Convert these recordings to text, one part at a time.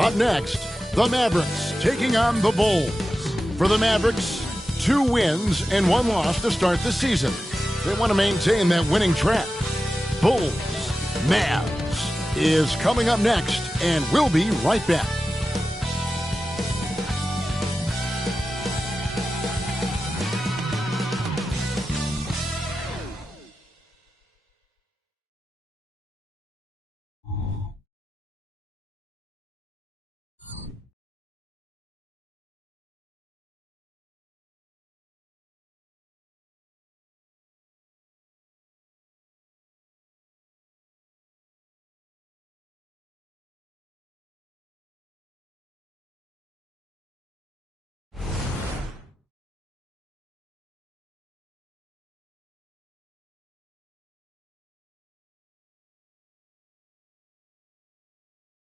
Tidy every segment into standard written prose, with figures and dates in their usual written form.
Up next, the Mavericks taking on the Bulls. For the Mavericks, 2 wins and 1 loss to start the season. They want to maintain that winning track. Bulls, Mavs is coming up next, and we'll be right back.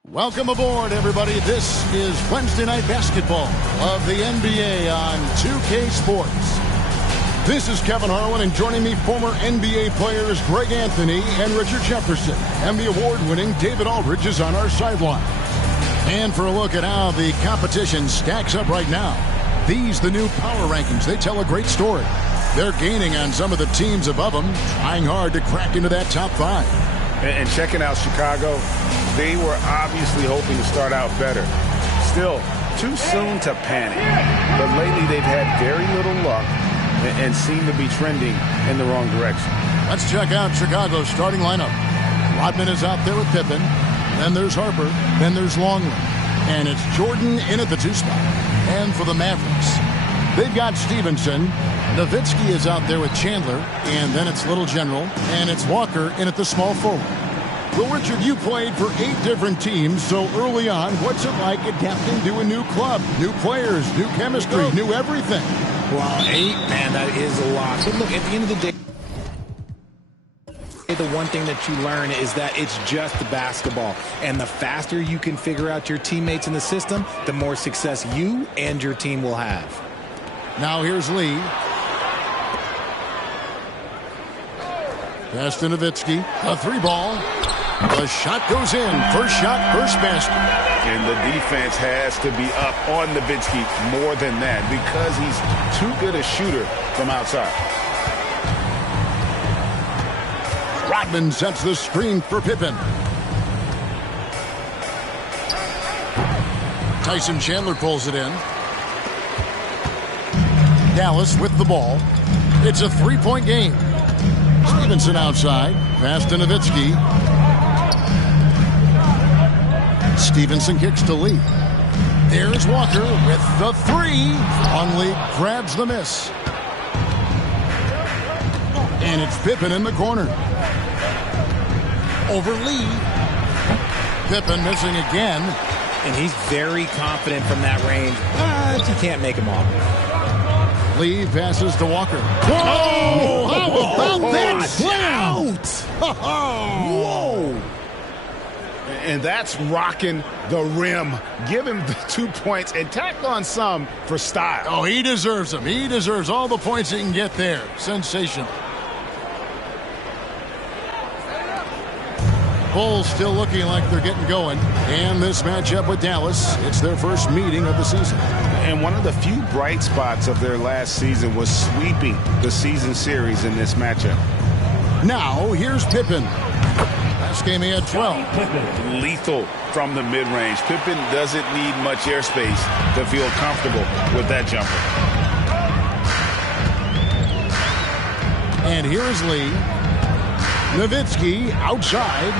Welcome aboard, everybody. This is Wednesday Night Basketball of the NBA on 2K Sports. This is Kevin Harlan, and joining me, former NBA players Greg Anthony and Richard Jefferson. And the award-winning David Aldridge is on our sideline. And for a look at how the competition stacks up right now, these, the new power rankings, they tell a great story. They're gaining on some of the teams above them, trying hard to crack into that top 5. And checking out Chicago, they were obviously hoping to start out better. Still, too soon to panic. But lately they've had very little luck and seem to be trending in the wrong direction. Let's check out Chicago's starting lineup. Rodman is out there with Pippen. Then there's Harper. Then there's Longley. And it's Jordan in at the 2 spot. And for the Mavericks, they've got Stevenson. Nowitzki is out there with Chandler, and then it's Little General, and it's Walker in at the small forward. Well, Richard, you played for 8 different teams, so early on, what's it like adapting to a new club? New players, new chemistry, new everything. Well, 8, man, that is a lot. But look, at the end of the day, the one thing that you learn is that it's just basketball. And the faster you can figure out your teammates in the system, the more success you and your team will have. Now here's Lee. Pass to Nowitzki. A 3-ball. The shot goes in. First shot, first basket. And the defense has to be up on Nowitzki more than that because he's too good a shooter from outside. Rodman sets the screen for Pippen. Tyson Chandler pulls it in. Dallas with the ball. It's a 3-point game. Stevenson outside. Pass to Nowitzki. Stevenson kicks to Lee. There's Walker with the 3. Longley grabs the miss. And it's Pippen in the corner. Over Lee. Pippen missing again. And he's very confident from that range, but you can't make him off. Lee passes to Walker. Whoa! How about that out? Whoa! And that's rocking the rim. Give him the 2 points and tack on some for style. Oh, he deserves them. He deserves all the points he can get there. Sensational. Bulls still looking like they're getting going. And this matchup with Dallas, it's their first meeting of the season. And one of the few bright spots of their last season was sweeping the season series in this matchup. Now, here's Pippen. Last game he had 12. Lethal from the mid-range. Pippen doesn't need much airspace to feel comfortable with that jumper. And here's Lee. Nowitzki outside.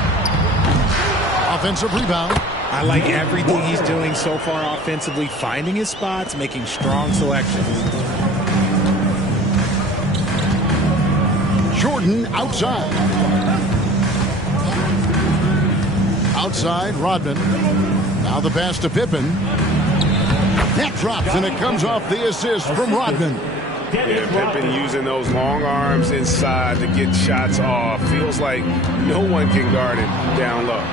Offensive rebound. I like everything he's doing so far offensively, finding his spots, making strong selections. Jordan outside. Outside, Rodman. Now the pass to Pippen. That drops, and it comes off the assist from Rodman. Yeah, Pippen using those long arms inside to get shots off. Feels like no one can guard him down low.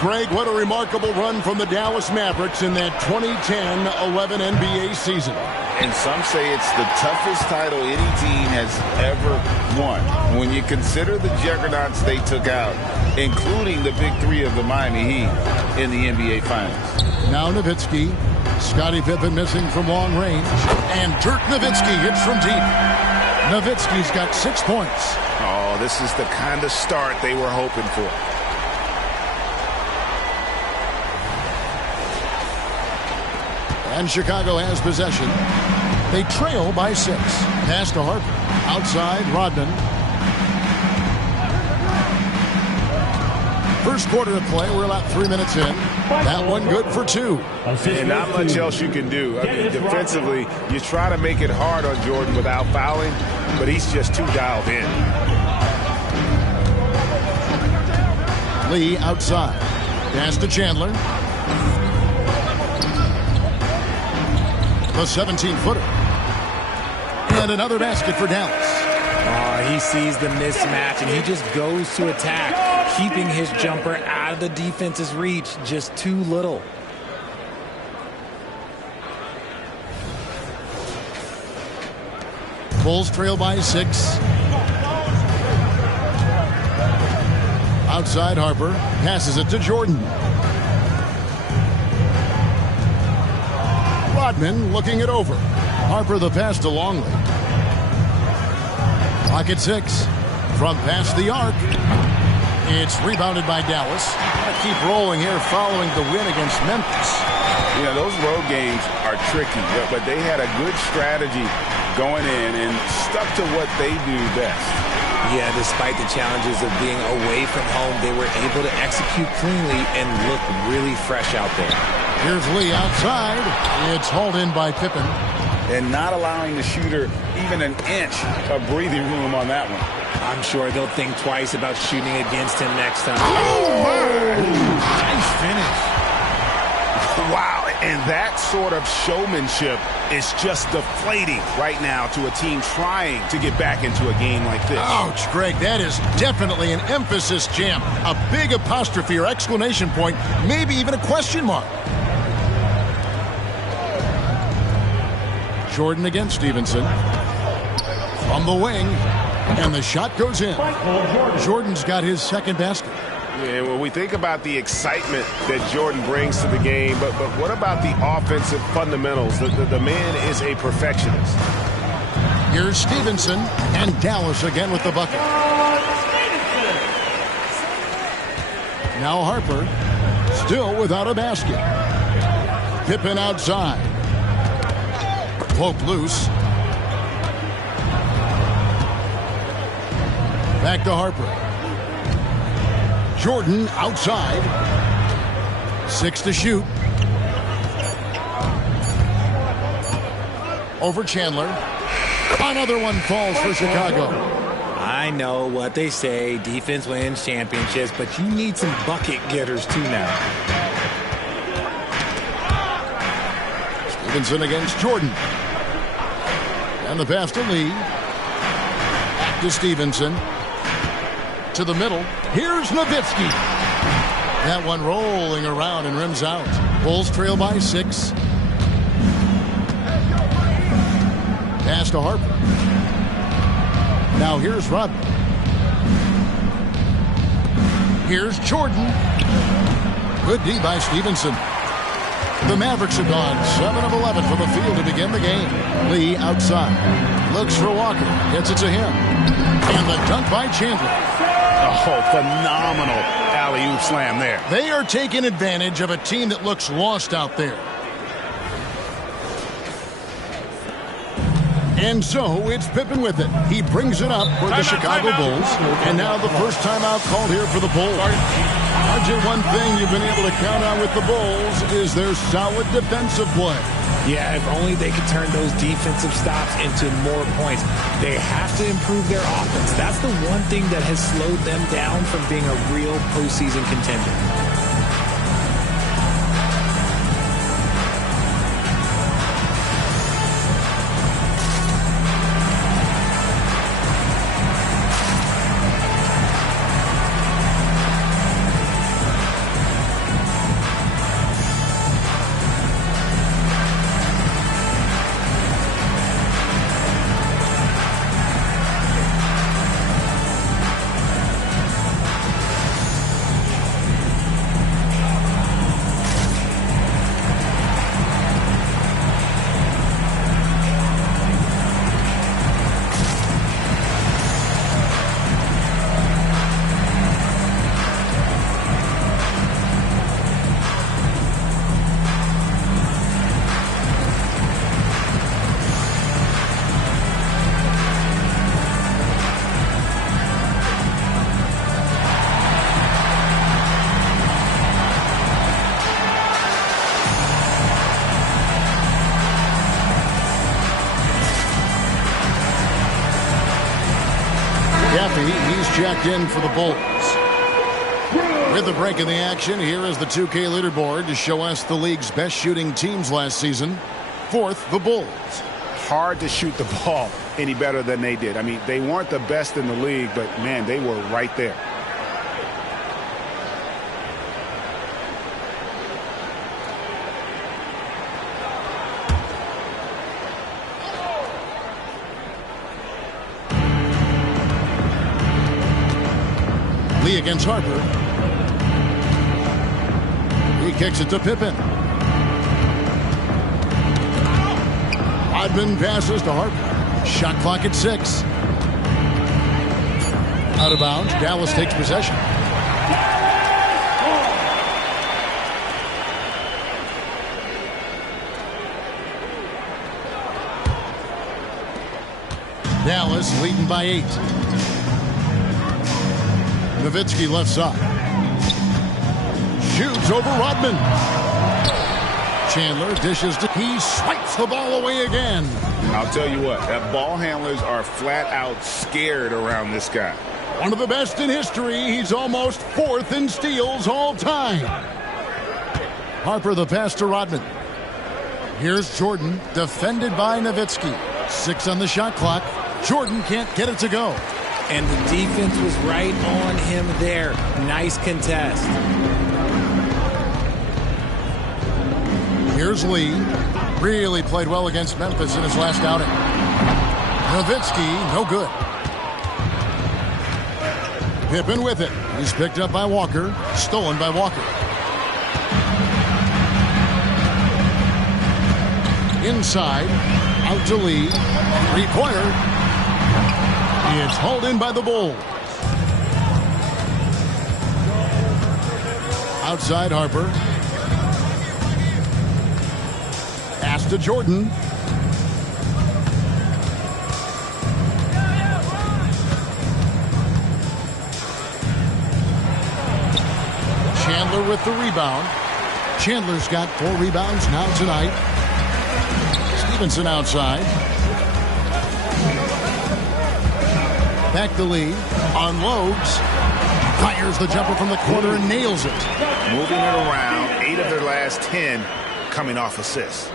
Greg, what a remarkable run from the Dallas Mavericks in that 2010-11 NBA season. And some say it's the toughest title any team has ever won. When you consider the juggernauts they took out, including the big 3 of the Miami Heat in the NBA Finals. Now Nowitzki. Scottie Pippen missing from long range. And Dirk Nowitzki hits from deep. Nowitzki's got 6 points. Oh, this is the kind of start they were hoping for. And Chicago has possession. They trail by 6. Pass to Harper. Outside, Rodman. First quarter of play. We're about 3 minutes in. That one good for 2. And not much else you can do. I mean, defensively, you try to make it hard on Jordan without fouling, but he's just too dialed in. Lee outside. Pass to Chandler. The 17-footer. And another basket for Dallas. He sees the mismatch, and he just goes to attack, keeping his jumper out of the defense's reach just too little. Bulls trail by 6. Outside Harper. Passes it to Jordan. Rodman looking it over. Harper the pass to Longley. Clock at 6. From past the arc. It's rebounded by Dallas. Gotta keep rolling here following the win against Memphis. You know, those road games are tricky, but they had a good strategy going in and stuck to what they do best. Yeah, despite the challenges of being away from home, they were able to execute cleanly and look really fresh out there. Here's Lee outside. It's hauled in by Pippen. And not allowing the shooter even an inch of breathing room on that one. I'm sure they'll think twice about shooting against him next time. Nice finish. Wow, and that sort of showmanship is just deflating right now to a team trying to get back into a game like this. Ouch, Greg, that is definitely an emphasis jam. A big apostrophe or exclamation point, maybe even a question mark. Jordan against Stevenson. From the wing, and the shot goes in. Jordan's got his second basket. Yeah, when we think about the excitement that Jordan brings to the game, but what about the offensive fundamentals? The man is a perfectionist. Here's Stevenson, and Dallas again with the bucket. Now Harper, still without a basket. Pippen outside. Poke loose. Back to Harper. Jordan outside. 6 to shoot. Over Chandler. Another one falls for Chicago. I know what they say, defense wins championships, but you need some bucket getters too now. Stevenson against Jordan. And the pass to Lee. Back to Stevenson. To the middle. Here's Nowitzki. That one rolling around and rims out. Bulls trail by 6. Pass to Harper. Now here's Rodman. Here's Jordan. Good D by Stevenson. The Mavericks have gone 7 of 11 from the field to begin the game. Lee outside. Looks for Walker. Gets it to him. And the dunk by Chandler. Oh, phenomenal alley-oop slam there. They are taking advantage of a team that looks lost out there. And so it's Pippen with it. He brings it up for the Chicago Bulls. And now the first timeout called here for the Bulls. RJ, one thing you've been able to count on with the Bulls is their solid defensive play. Yeah, if only they could turn those defensive stops into more points. They have to improve their offense. That's the one thing that has slowed them down from being a real postseason contender. Gaffey, he's checked in for the Bulls. With the break in the action, here is the 2K leaderboard to show us the league's best shooting teams last season. Fourth, the Bulls. Hard to shoot the ball any better than they did. I mean, they weren't the best in the league, but, man, they were right there. Lee against Harper. He kicks it to Pippen. Rodman passes to Harper. Shot clock at 6. Out of bounds. Dallas takes possession. Dallas leading by 8. Nowitzki left side. Shoots over Rodman. Chandler dishes to... He swipes the ball away again. I'll tell you what, that ball handlers are flat out scared around this guy. One of the best in history. He's almost 4th in steals all time. Harper the pass to Rodman. Here's Jordan, defended by Nowitzki. 6 on the shot clock. Jordan can't get it to go. And the defense was right on him there. Nice contest. Here's Lee. Really played well against Memphis in his last outing. Nowitzki, no good. Pippen with it. He's picked up by Walker. Stolen by Walker. Inside. Out to Lee. Three-pointer. It's hauled in by the Bulls. Outside Harper. Pass to Jordan. Chandler with the rebound. Chandler's got 4 rebounds now tonight. Stevenson outside. Back to Lee. Unloads. Fires the jumper from the corner and nails it. Moving it around. 8 of their last 10 coming off assists.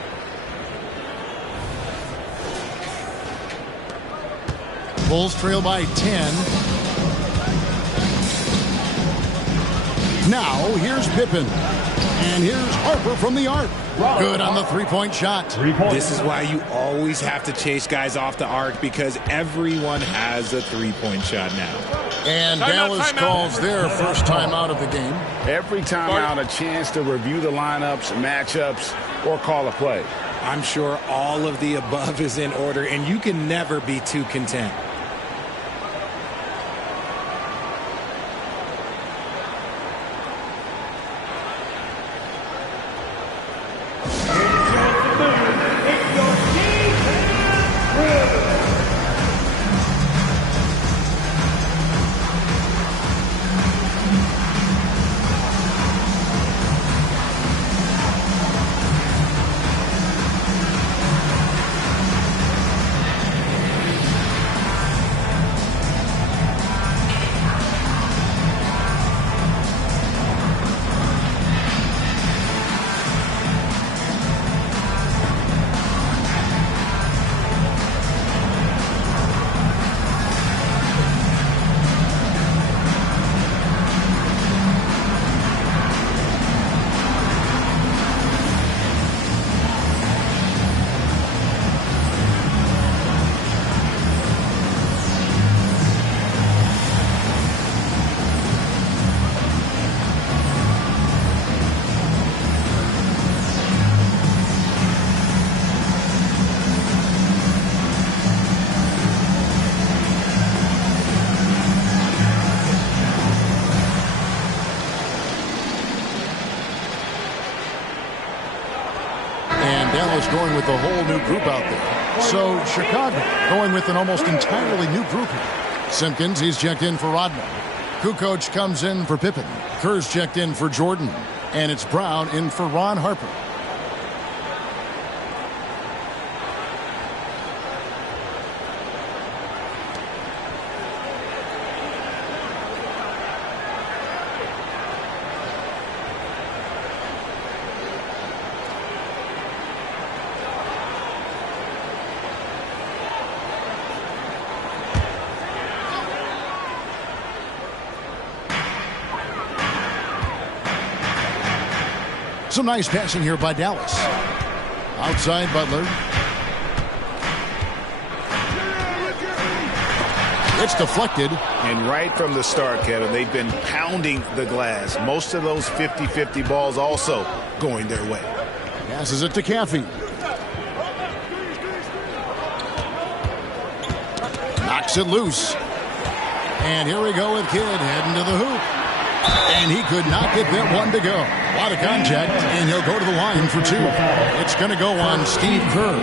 Bulls trail by 10. Now, here's Pippen. And here's Harper from the arc. Good on the three-point shot. This is why you always have to chase guys off the arc, because everyone has a three-point shot now. And Dallas calls their first timeout of the game. Every timeout, a chance to review the lineups, matchups, or call a play. I'm sure all of the above is in order, and you can never be too content. Going with a whole new group out there. So Chicago going with an almost entirely new group here. Simpkins, he's checked in for Rodman. Kukoc comes in for Pippen. Kerr's checked in for Jordan. And it's Brown in for Ron Harper. Some nice passing here by Dallas. Outside Butler. It's deflected. And right from the start, Kevin, they've been pounding the glass. Most of those 50-50 balls also going their way. Passes it to Caffey. Knocks it loose. And here we go with Kidd heading to the hoop. And he could not get that one to go. A lot of contact, and he'll go to the line for two. It's going to go on Steve Kerr.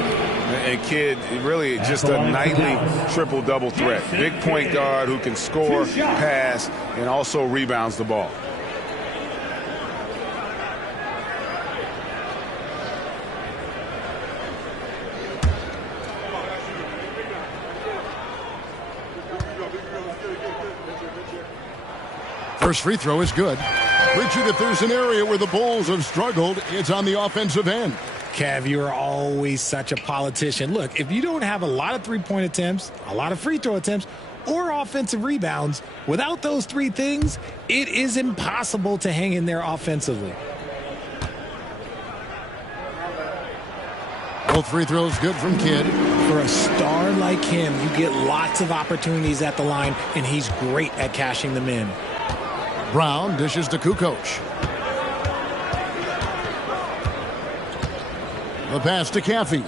And Kidd, really just a nightly triple-double threat. Big point guard who can score, pass, and also rebounds the ball. First free throw is good. Richard, if there's an area where the Bulls have struggled, it's on the offensive end. Kev, you are always such a politician. Look, if you don't have a lot of three-point attempts, a lot of free throw attempts, or offensive rebounds, without those three things, it is impossible to hang in there offensively. Both free throws good from Kidd. For a star like him, you get lots of opportunities at the line, and he's great at cashing them in. Brown dishes to Kukoc. The pass to Caffey.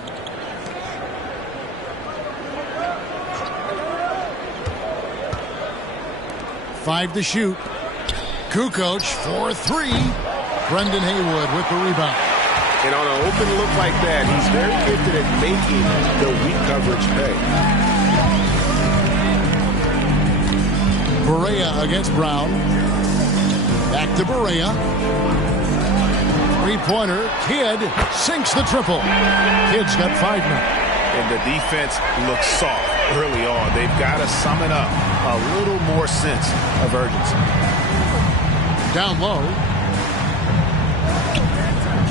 Five to shoot. Kukoc for three. Brendan Haywood with the rebound. And on an open look like that, he's very gifted at making the weak coverage pay. Barea against Brown. Back to Barea. Three-pointer. Kidd sinks the triple. Kidd's got 5 now. And the defense looks soft early on. They've got to sum it up. A little more sense of urgency. Down low.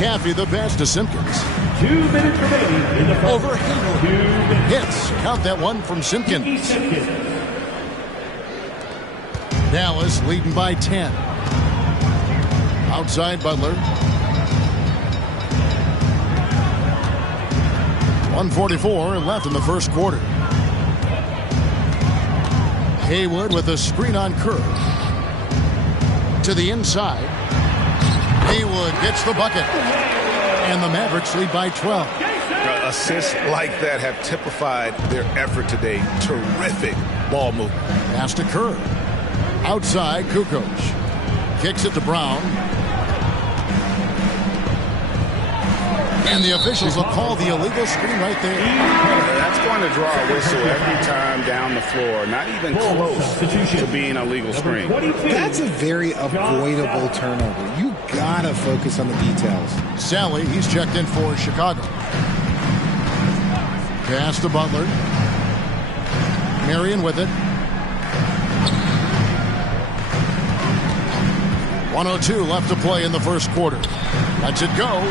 Caffey the pass to Simpkins. 2 minutes remaining in the first. Over Haywood. Hits. Count that one from Simpkins. Dallas leading by 10. Outside Butler. 1:44 left in the first quarter. Haywood with a screen on Kerr. To the inside. Haywood gets the bucket. And the Mavericks lead by 12. Assists like that have typified their effort today. Terrific ball movement. Pass to Kerr. Outside, Kukoc. Kicks it to Brown. And the officials will call the illegal screen right there. That's going to draw a whistle every time down the floor. Not even close to being a legal screen. That's a very avoidable turnover. You gotta focus on the details. Sally, he's checked in for Chicago. Pass to Butler. Marion with it. 1:02 left to play in the first quarter. Lets it go.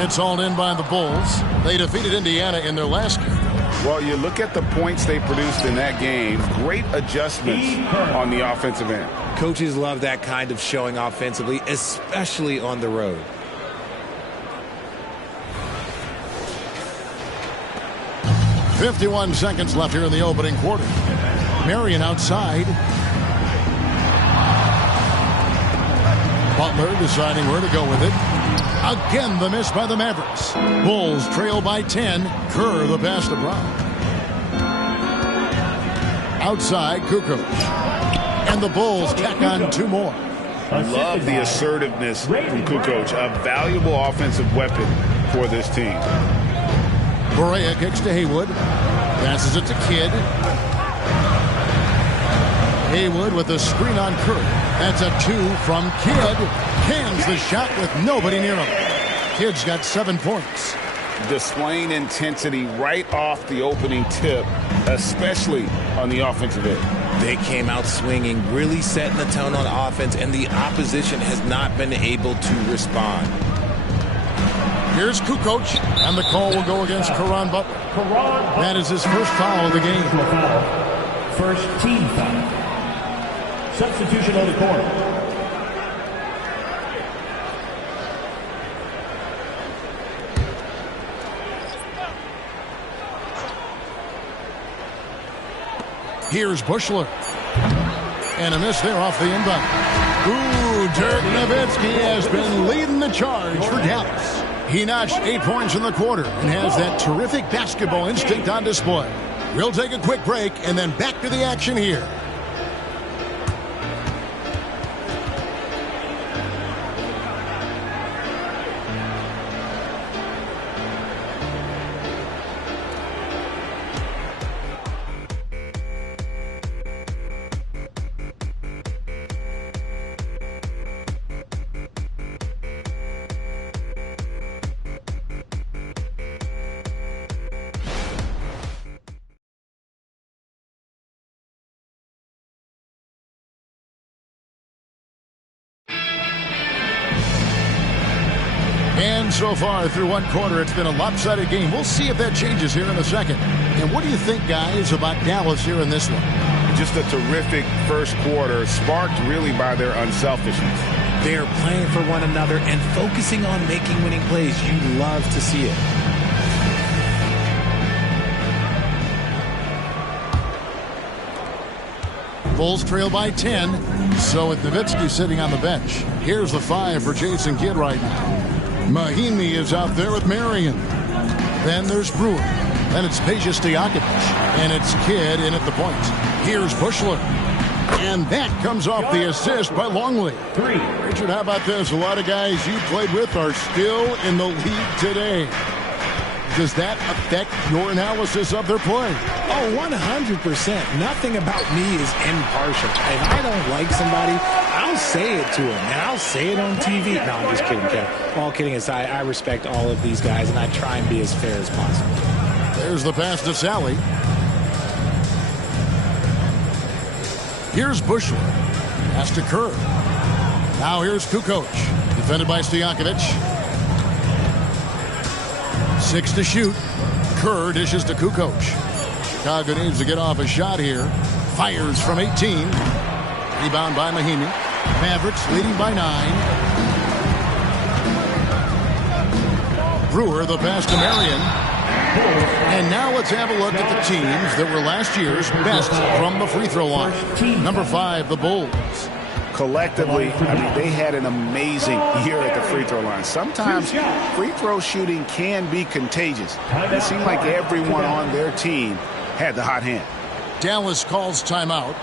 It's hauled in by the Bulls. They defeated Indiana in their last game. Well, you look at the points they produced in that game. Great adjustments on the offensive end. Coaches love that kind of showing offensively, especially on the road. .51 seconds left here in the opening quarter. Marion outside. Butler deciding where to go with it. Again, the miss by the Mavericks. Bulls trail by 10. Kerr the pass to Brown. Outside, Kukoc. And the Bulls tack on 2 more. Love the assertiveness from Kukoc. A valuable offensive weapon for this team. Barea kicks to Haywood. Passes it to Kidd. Haywood with a screen on Kerr. That's a 2 from Kidd. Cans the shot with nobody near him. Kidd's got 7 points. Displaying intensity right off the opening tip, especially on the offensive end. They came out swinging, really setting the tone on offense, and the opposition has not been able to respond. Here's Kukoc, and the call will go against Caron Butler. That is his first foul of the game. First team foul. Substitution on the court. Here's Bushler. And a miss there off the inbound. Ooh, Dirk Nowitzki has been leading the charge for Dallas. He notched 8 points in the quarter and has that terrific basketball instinct on display. We'll take a quick break and then back to the action here. And so far through one quarter, it's been a lopsided game. We'll see if that changes here in a second. And what do you think, guys, about Dallas here in this one? Just a terrific first quarter, sparked really by their unselfishness. They're playing for one another and focusing on making winning plays. You love to see it. Bulls trail by 10. So with Nowitzki sitting on the bench. Here's the 5 for Jason Kidd right now. Mahinmi is out there with Marion. Then there's Brewer. Then it's Peja Stojakovic. And it's Kidd in at the point. Here's Bushler. And that comes off the assist by Longley. 3. Richard, how about this? A lot of guys you played with are still in the league today. Does that affect your analysis of their play? Oh, 100%. Nothing about me is impartial. If I don't like somebody, I'll say it to them, and I'll say it on TV. No, I'm just kidding, Kev. All kidding aside, I respect all of these guys, and I try and be as fair as possible. There's the pass to Sally. Here's Bushler. Pass to Kerr. Now here's Kukoc. Defended by Stojakovic. 6 to shoot. Kerr dishes to Kukoc. Chicago needs to get off a shot here. Fires from 18. Rebound by Mahinmi. Mavericks leading by 9. Brewer, the pass to Marion. And now let's have a look at the teams that were last year's best from the free throw line. Number 5, the Bulls. Collectively, I mean, they had an amazing year at the free throw line. Sometimes free throw shooting can be contagious. It seemed like everyone on their team had the hot hand. Dallas calls timeout.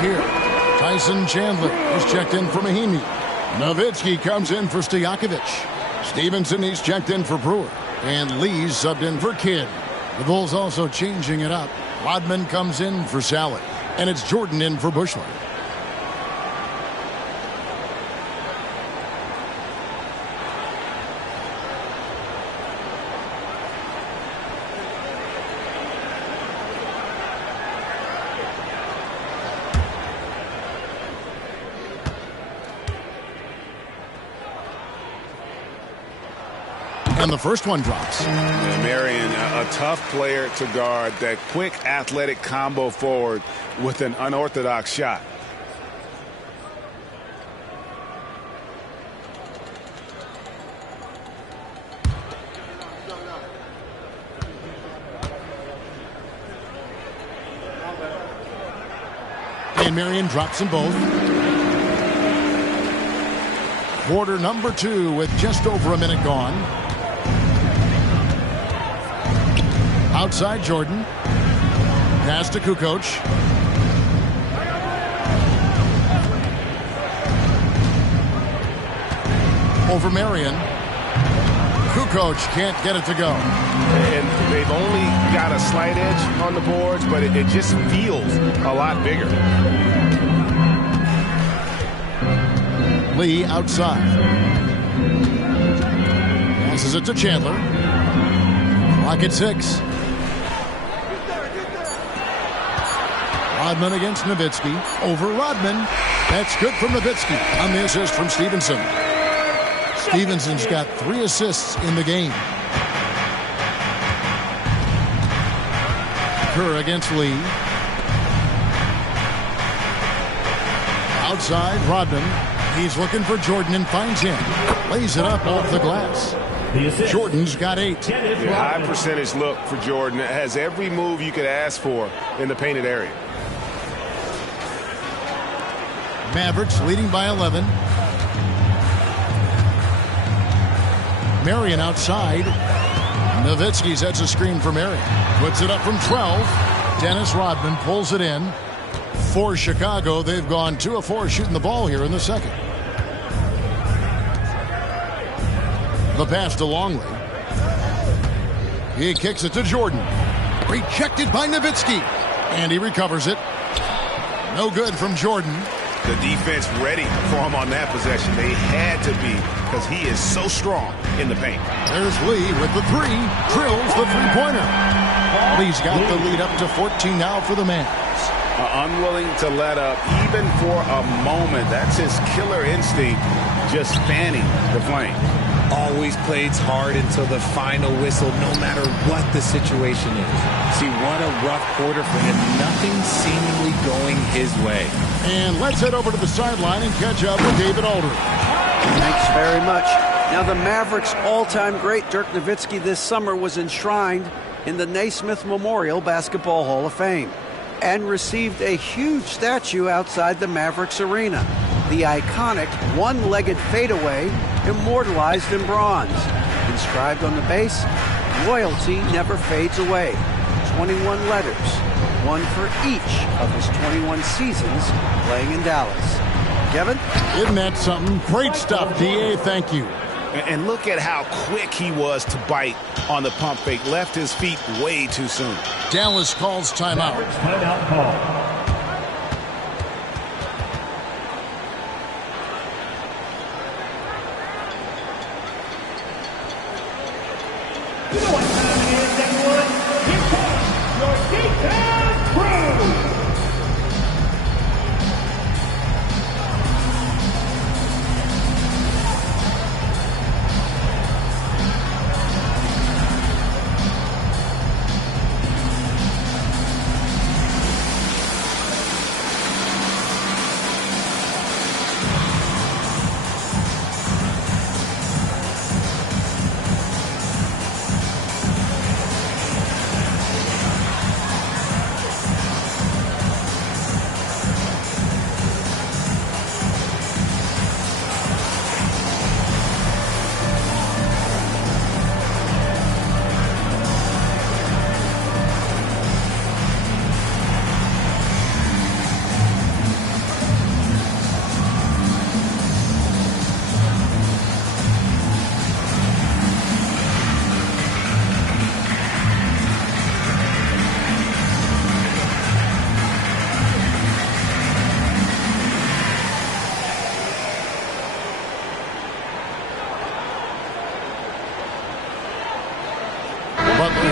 Here. Tyson Chandler is checked in for Mahinmi. Nowitzki comes in for Stojakovic. Stevenson, he's checked in for Brewer. And Lee's subbed in for Kidd. The Bulls also changing it up. Rodman comes in for Sally. And it's Jordan in for Bushler. And the first one drops. And Marion, a tough player to guard. That quick athletic combo forward with an unorthodox shot. And Marion drops them both. Quarter number 2 with just over a minute gone. Outside Jordan. Pass to Kukoc. Over Marion. Kukoc can't get it to go. And they've only got a slight edge on the boards, but it just feels a lot bigger. Lee outside. Passes it to Chandler. Clock at 6. Rodman against Nowitzki. Over Rodman. That's good from Nowitzki on the assist from Stevenson. Stevenson's got 3 assists in the game. Kerr against Lee. Outside, Rodman. He's looking for Jordan and finds him. Lays it up off the glass. Jordan's got 8. High percentage look for Jordan. It has every move you could ask for in the painted area. Mavericks leading by 11. Marion outside. Nowitzki sets a screen for Marion. Puts it up from 12. Dennis Rodman pulls it in. For Chicago, they've gone 2 of 4 shooting the ball here in the second. The pass to Longley. He kicks it to Jordan. Rejected by Nowitzki. And he recovers it. No good from Jordan. The defense ready for him on that possession. They had to be, because he is so strong in the paint. There's Lee with the 3. Drills the three-pointer. Lee's got the lead up to 14 now for the Mavs. Unwilling to let up even for a moment. That's his killer instinct, just fanning the flame. Always plays hard until the final whistle, no matter what the situation is. See, what a rough quarter for him. Nothing seemingly going his way. And let's head over to the sideline and catch up with David Aldridge. Thanks very much. Now, the Mavericks' all-time great Dirk Nowitzki this summer was enshrined in the Naismith Memorial Basketball Hall of Fame and received a huge statue outside the Mavericks arena. The iconic one-legged fadeaway immortalized in bronze. Inscribed on the base, loyalty never fades away. 21 letters, one for each of his 21 seasons playing in Dallas. Kevin? Isn't that something? Great stuff, D.A. Thank you. And look at how quick he was to bite on the pump fake. Left his feet way too soon. Dallas calls timeout. Timeout call. You know what time it is, everyone? Here comes your defense crew!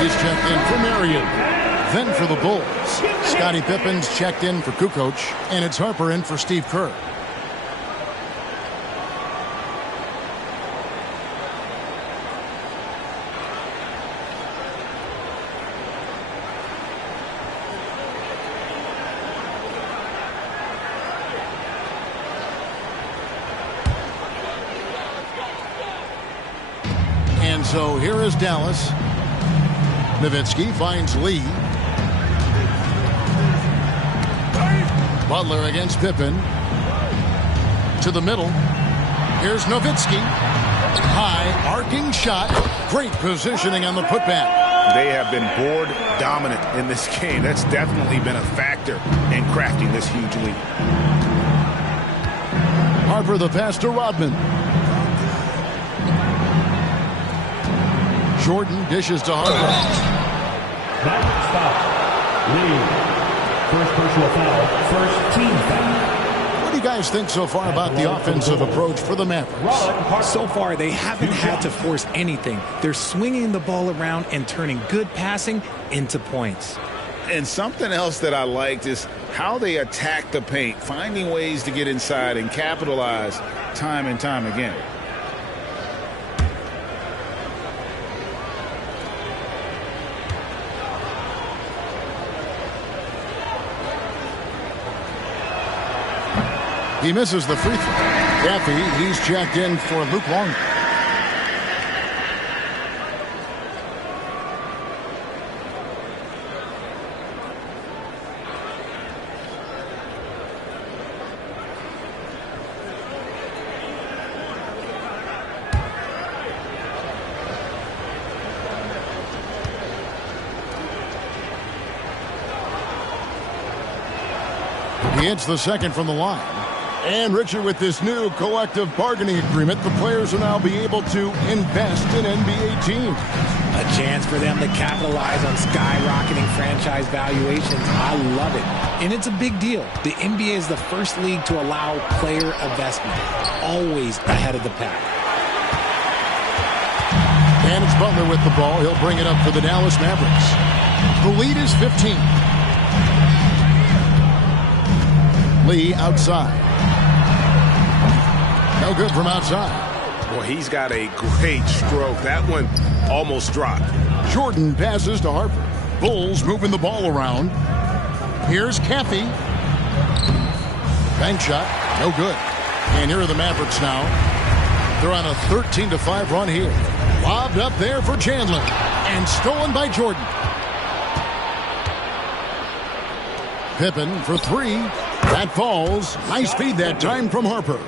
He's checked in for Marion. Then for the Bulls, Scottie Pippen's checked in for Kukoc, and it's Harper in for Steve Kerr. And so here is Dallas. Nowitzki finds Lee. Butler against Pippen. To the middle. Here's Nowitzki. High, arcing shot. Great positioning on the putback. They have been board dominant in this game. That's definitely been a factor in crafting this huge lead. Harper the pass to Rodman. Jordan dishes to Harper. Mavericks foul. Lead. First personal foul. First team foul. What do you guys think so far about the offensive approach for the Mavericks? So far, they haven't had to force anything. They're swinging the ball around and turning good passing into points. And something else that I liked is how they attack the paint, finding ways to get inside and capitalize time and time again. He misses the free throw. Caffey, he's checked in for Luke Long. He hits the second from the line. And Richard, with this new collective bargaining agreement, the players will now be able to invest in NBA teams. A chance for them to capitalize on skyrocketing franchise valuations. I love it. And it's a big deal. The NBA is the first league to allow player investment. Always ahead of the pack. And it's Butler with the ball. He'll bring it up for the Dallas Mavericks. The lead is 15. Lee outside. No good from outside. Boy, he's got a great stroke. That one almost dropped. Jordan passes to Harper. Bulls moving the ball around. Here's Caffey. Bank shot. No good. And here are the Mavericks now. They're on a 13-5 run here. Lobbed up there for Chandler. And stolen by Jordan. Pippen for three. That falls. Nice feed that time from Harper.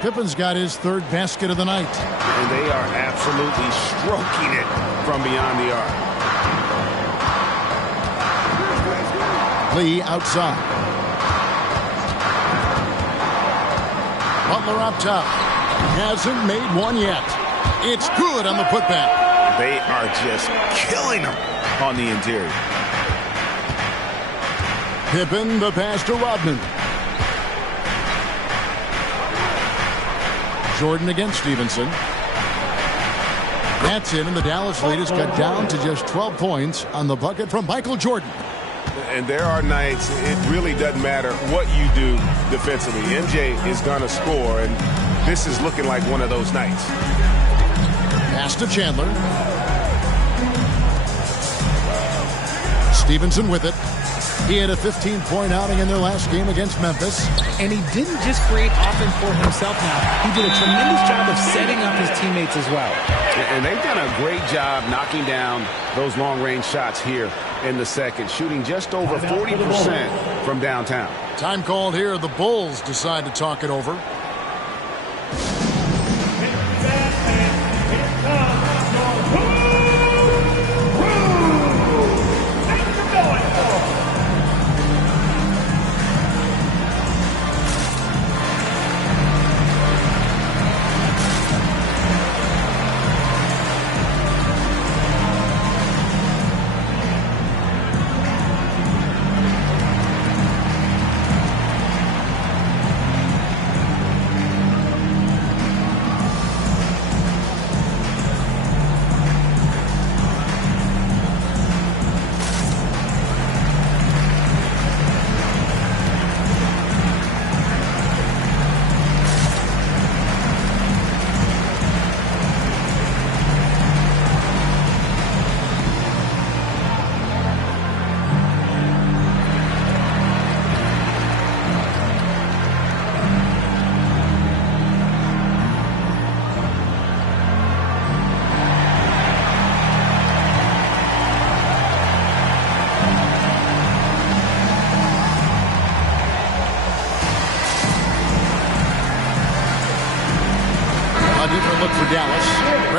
Pippen's got his third basket of the night. And they are absolutely stroking it from beyond the arc. Lee outside. Butler up top. Hasn't made one yet. It's good on the putback. They are just killing them on the interior. Pippen the pass to Rodman. Jordan against Stevenson. That's it, and the Dallas lead is cut down to just 12 points on the bucket from Michael Jordan. And there are nights it really doesn't matter what you do defensively. MJ is going to score, and this is looking like one of those nights. Pass to Chandler. Stevenson with it. He had a 15-point outing in their last game against Memphis. And he didn't just create offense for himself now. He did a tremendous job of setting up his teammates as well. And they've done a great job knocking down those long-range shots here in the second, shooting just over 40% from downtown. Time called here. The Bulls decide to talk it over.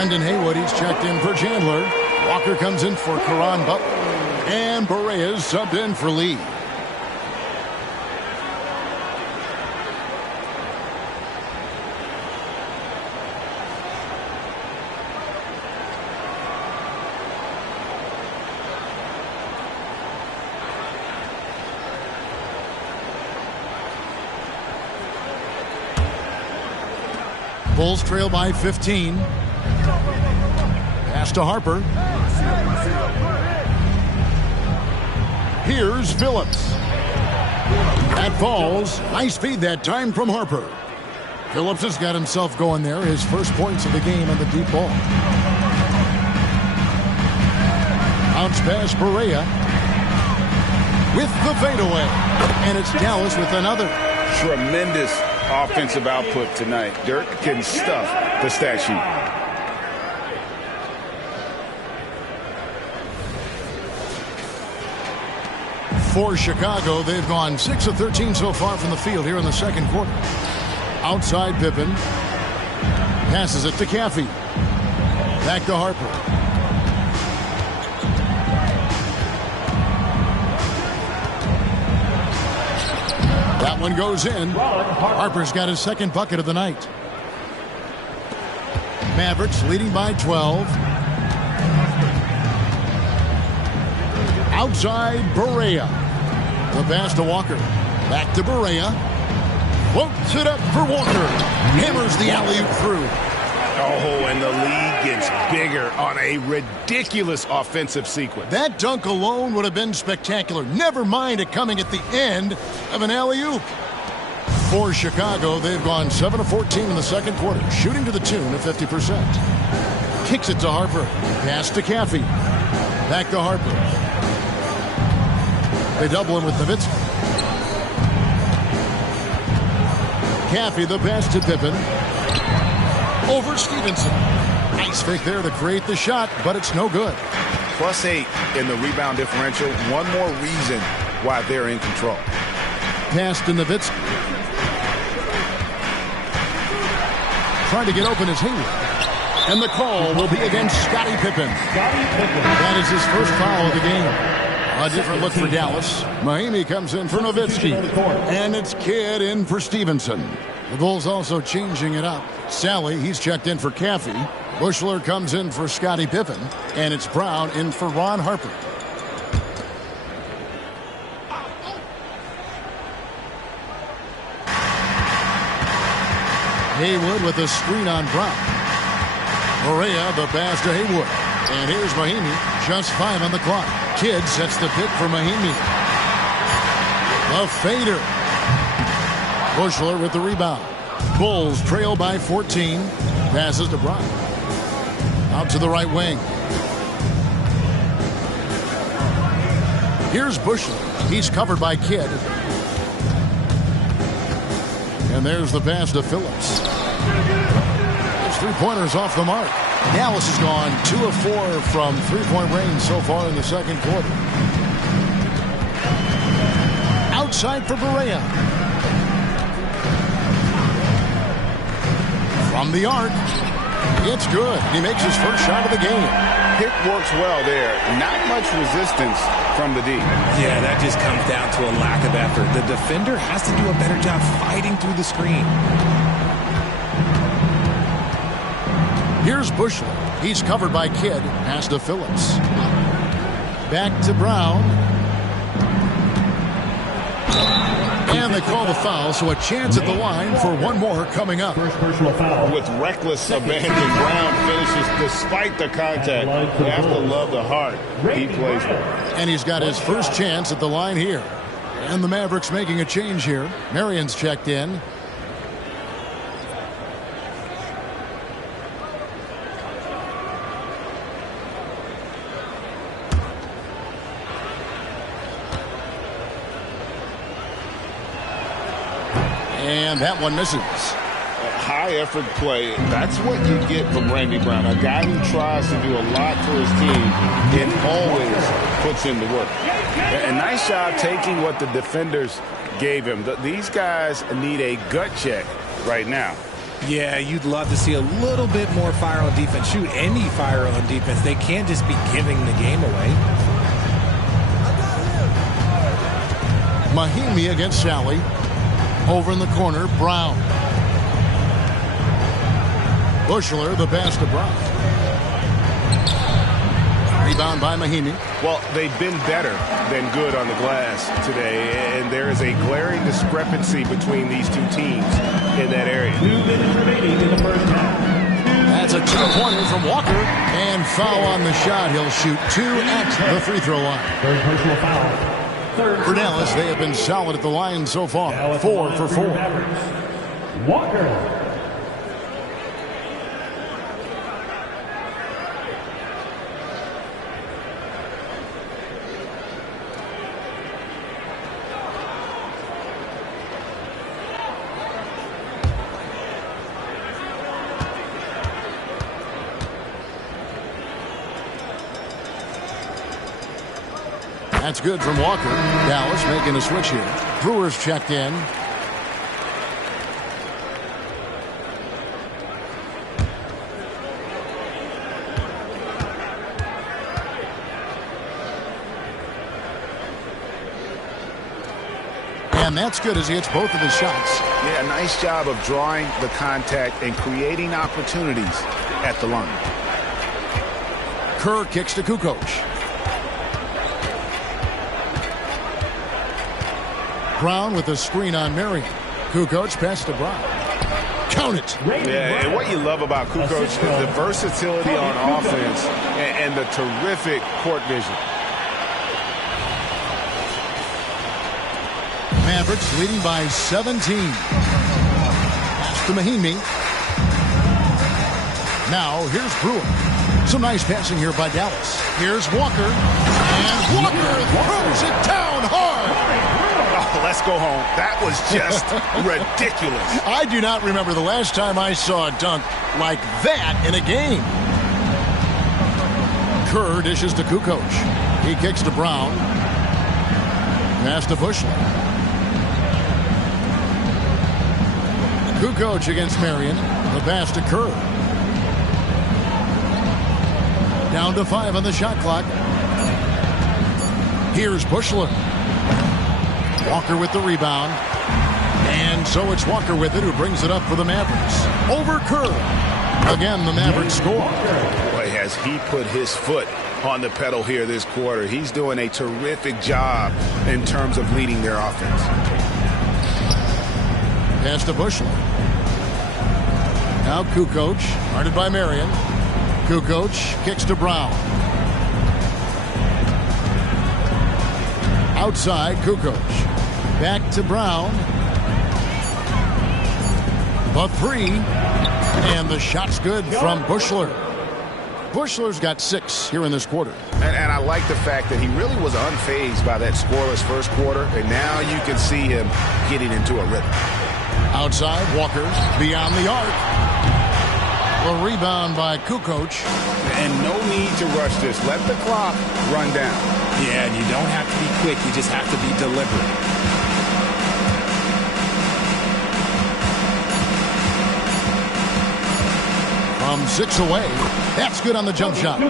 Brendan Haywood, he's checked in for Chandler. Walker comes in for Karan Butler. And Berea's subbed in for Lee. Bulls trail by 15. Pass to Harper. Here's Phillips. That falls. Nice feed that time from Harper. Phillips has got himself going there. His first points of the game on the deep ball. Bounce pass Berea. With the fadeaway. And it's Dallas with another. Tremendous offensive output tonight. Dirk can stuff the stat sheet. For Chicago, they've gone 6 of 13 so far from the field here in the second quarter. Outside Pippen. Passes it to Caffey. Back to Harper. That one goes in. Harper's got his second bucket of the night. Mavericks leading by 12. Outside Berea. The pass to Walker. Back to Berea. Floats it up for Walker. Hammers the alley-oop through. Oh, and the lead gets bigger on a ridiculous offensive sequence. That dunk alone would have been spectacular. Never mind it coming at the end of an alley-oop. For Chicago, they've gone 7 of 14 in the second quarter, shooting to the tune of 50%. Kicks it to Harper. Pass to Caffey. Back to Harper. They double him with Nowitzki. Caffey, the pass to Pippen. Over Stevenson. Nice fake there to create the shot, but it's no good. +8 in the rebound differential. One more reason why they're in control. Pass to Nowitzki. Trying to get open is Haywood. And the call will be against Scottie Pippen. That is his first foul of the game. A different look for Dallas. Mahimi comes in for Nowitzki. And it's Kidd in for Stevenson. The Bulls also changing it up. Sally, he's checked in for Caffey. Bushler comes in for Scottie Pippen. And it's Brown in for Ron Harper. Haywood with a screen on Brown. Berea, the pass to Haywood. And here's Mahimi, just 5 on the clock. Kidd sets the pick for Mahimi. The fader. Bushler with the rebound. Bulls trail by 14. Passes to Brown. Out to the right wing. Here's Bushler. He's covered by Kidd. And there's the pass to Phillips. His three-pointers off the mark. Dallas has gone 2 of 4 from three-point range so far in the second quarter. Outside for Berea. From the arc. It's good. He makes his first shot of the game. Pick works well there. Not much resistance from the D. Yeah, that just comes down to a lack of effort. The defender has to do a better job fighting through the screen. Here's Bushler. He's covered by Kidd. Pass to Phillips. Back to Brown. And they call the foul, so a chance at the line for one more coming up. First personal foul. With reckless abandon, Brown finishes despite the contact. You have to love the heart he plays with. And he's got his first chance at the line here. And the Mavericks making a change here. Marion's checked in. And that one misses. High effort play. That's what you get from Randy Brown. A guy who tries to do a lot for his team and always puts in the work. A nice job taking what the defenders gave him. These guys need a gut check right now. Yeah, you'd love to see a little bit more fire on defense. Shoot, any fire on defense. They can't just be giving the game away. Mahimi against Sally. Over in the corner, Brown. Bushler, the pass to Brown. Rebound by Mahimi. Well, they've been better than good on the glass today, and there is a glaring discrepancy between these two teams in that area. 2 minutes remaining in the first half. That's a two-pointer from Walker. And foul on the shot. He'll shoot 2 at the free throw line. Third personal foul. For Dallas, they have been solid at the line so far. 4 for 4. Mavericks. Walker. That's good from Walker. Dallas making a switch here. Brewers checked in. And that's good as he hits both of his shots. Yeah, nice job of drawing the contact and creating opportunities at the line. Kerr kicks to Kukoc. Brown with a screen on Marion. Kukoc pass to Brown. Count it. Yeah, and what you love about Kukoc is the versatility on offense and the terrific court vision. Mavericks leading by 17. Pass to Mahimi. Now here's Brewer. Some nice passing here by Dallas. Here's Walker. And Walker throws it down hard. Oh, let's go home. That was just ridiculous. I do not remember the last time I saw a dunk like that in a game. Kerr dishes to Kukoc. He kicks to Brown. Pass to Bushler. Kukoc against Marion. The pass to Kerr. Down to 5 on the shot clock. Here's Bushler. Walker with the rebound. And so it's Walker with it, who brings it up for the Mavericks. Over Kerr. Again, the Mavericks score. Boy, has he put his foot on the pedal here this quarter. He's doing a terrific job in terms of leading their offense. Pass to Bushler. Now Kukoc, guarded by Marion. Kukoc kicks to Brown. Outside, Kukoc. Back to Brown. The 3. And the shot's good from Bushler. Bushler's got 6 here in this quarter. And I like the fact that he really was unfazed by that scoreless first quarter. And now you can see him getting into a rhythm. Outside, Walker beyond the arc. A rebound by Kukoc. And no need to rush this. Let the clock run down. Yeah, and you don't have to be quick. You just have to be deliberate. From 6 away. That's good on the jump shot.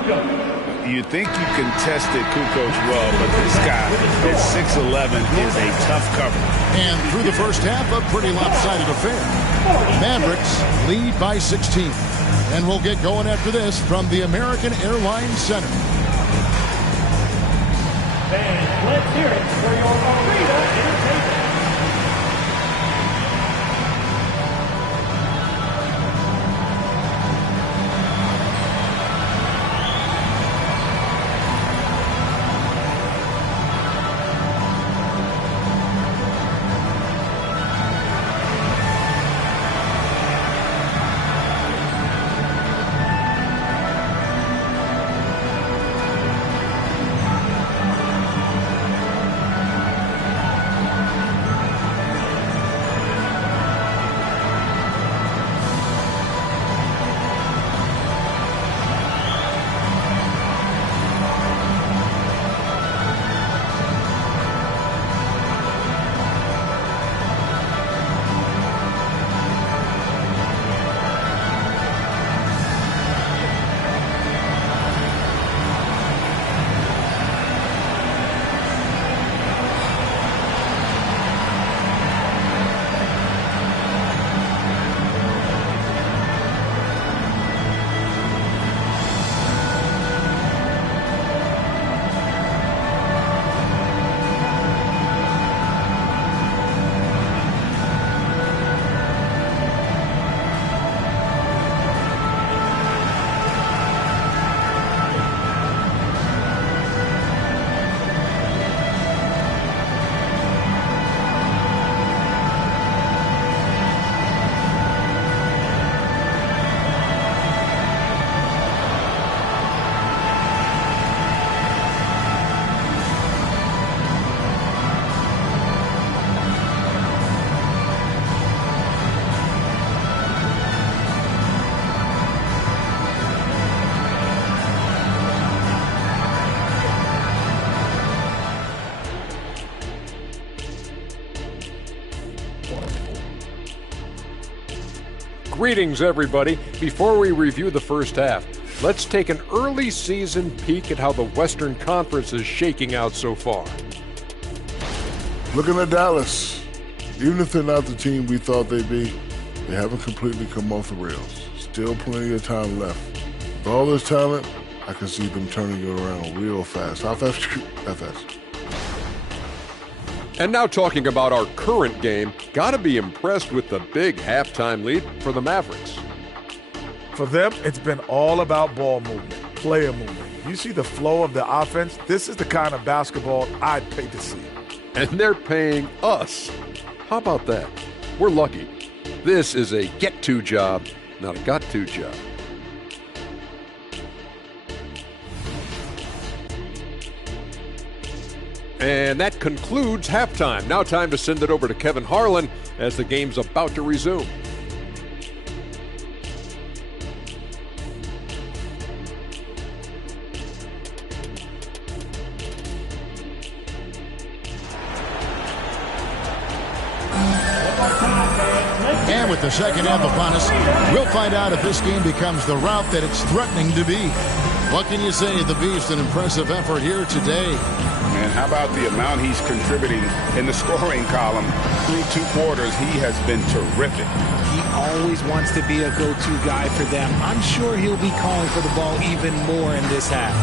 You think you contested Kukoc well, but this guy at 6'11" is a tough cover. And through the first half, a pretty lopsided affair. Mavericks lead by 16. And we'll get going after this from the American Airlines Center. Fans, let's hear it for your arena entertainment. Greetings, everybody. Before we review the first half, let's take an early season peek at how the Western Conference is shaking out so far. Looking at Dallas, even if they're not the team we thought they'd be, they haven't completely come off the rails. Still plenty of time left. With all this talent, I can see them turning it around real fast. How fast? That fast. And now talking about our current game, gotta be impressed with the big halftime lead for the Mavericks. For them, it's been all about ball movement, player movement. You see the flow of the offense? This is the kind of basketball I'd pay to see. And they're paying us. How about that? We're lucky. This is a get-to job, not a got-to job. And that concludes halftime. Now time to send it over to Kevin Harlan as the game's about to resume. And with the second half upon us, we'll find out if this game becomes the route that it's threatening to be. What can you say? The Beast, an impressive effort here today. And how about the amount he's contributing in the scoring column? Through 2 quarters, he has been terrific. He always wants to be a go-to guy for them. I'm sure he'll be calling for the ball even more in this half.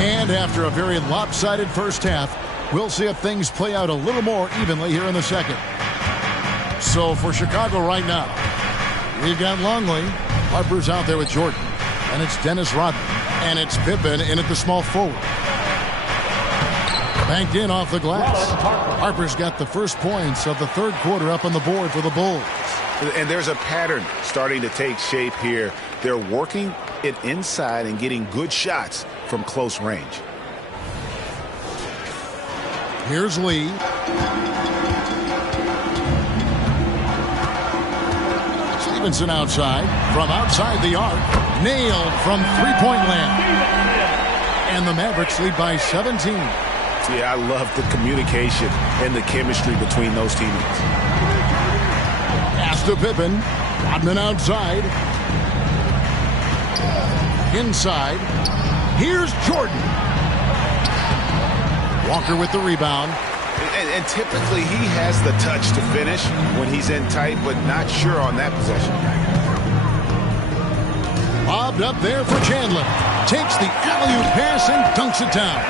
And after a very lopsided first half, we'll see if things play out a little more evenly here in the second. So for Chicago right now, we've got Longley. Harper's out there with Jordan. And it's Dennis Rodman. And it's Pippen in at the small forward. Banked in off the glass. Harper's got the first points of the third quarter up on the board for the Bulls. And there's a pattern starting to take shape here. They're working it inside and getting good shots from close range. Here's Lee. Stevenson outside. From outside the arc. Nailed from three-point land. And the Mavericks lead by 17. Yeah, I love the communication and the chemistry between those teammates. Pass to Pippen. Rodman outside. Inside. Here's Jordan. Walker with the rebound. And typically he has the touch to finish when he's in tight, but not sure on that possession. Lobbed up there for Chandler. Takes the alley-oop pass and dunks it down.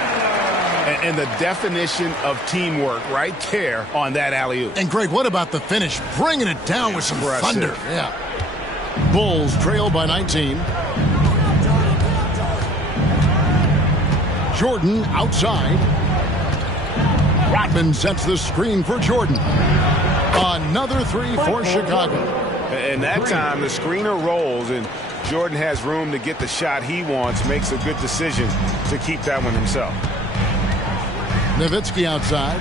And the definition of teamwork right there on that alley-oop. And Greg, what about the finish? Bringing it down with some thunder. Yeah. Bulls trail by 19. Jordan outside. Rodman sets the screen for Jordan. Another three for Chicago. And that time the screener rolls and Jordan has room to get the shot he wants, makes a good decision to keep that one himself. Nowitzki outside.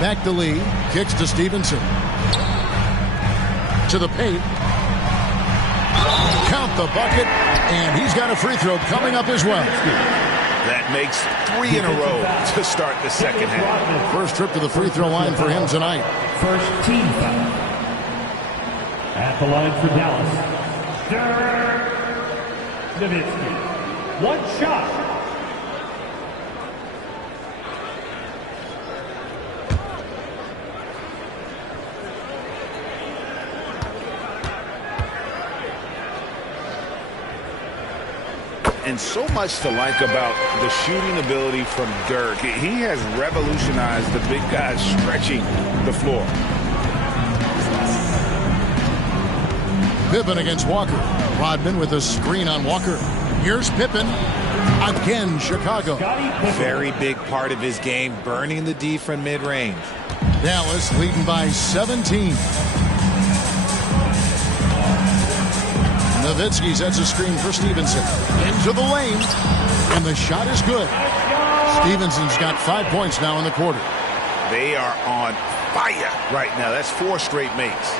Back to Lee. Kicks to Stevenson. To the paint. Count the bucket. And he's got a free throw coming up as well. That makes 3 in a row to start the second half. First trip to the free throw line for him tonight. First team foul. At the line for Dallas, Dirk Nowitzki. One shot. And so much to like about the shooting ability from Dirk. He has revolutionized the big guys stretching the floor. Pippen against Walker. Rodman with a screen on Walker. Here's Pippen. Again, Chicago. Very big part of his game, burning the D from mid-range. Dallas leading by 17. Nowitzki sets a screen for Stevenson. Into the lane. And the shot is good. Stevenson's got 5 points now in the quarter. They are on fire right now. That's 4 straight makes.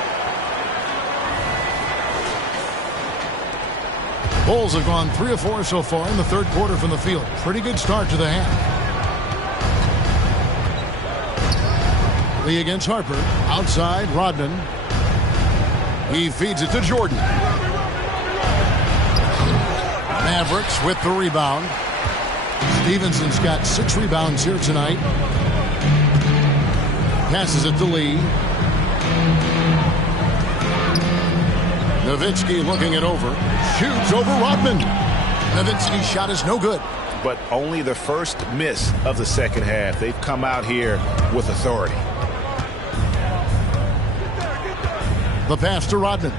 Bulls have gone 3 of 4 so far in the third quarter from the field. Pretty good start to the half. Lee against Harper. Outside, Rodman. He feeds it to Jordan. Mavericks with the rebound. Stevenson's got 6 rebounds here tonight. Passes it to Lee. Nowitzki looking it over. Shoots over Rodman. Nowitzki's shot is no good. But only the first miss of the second half. They've come out here with authority. The pass to Rodman.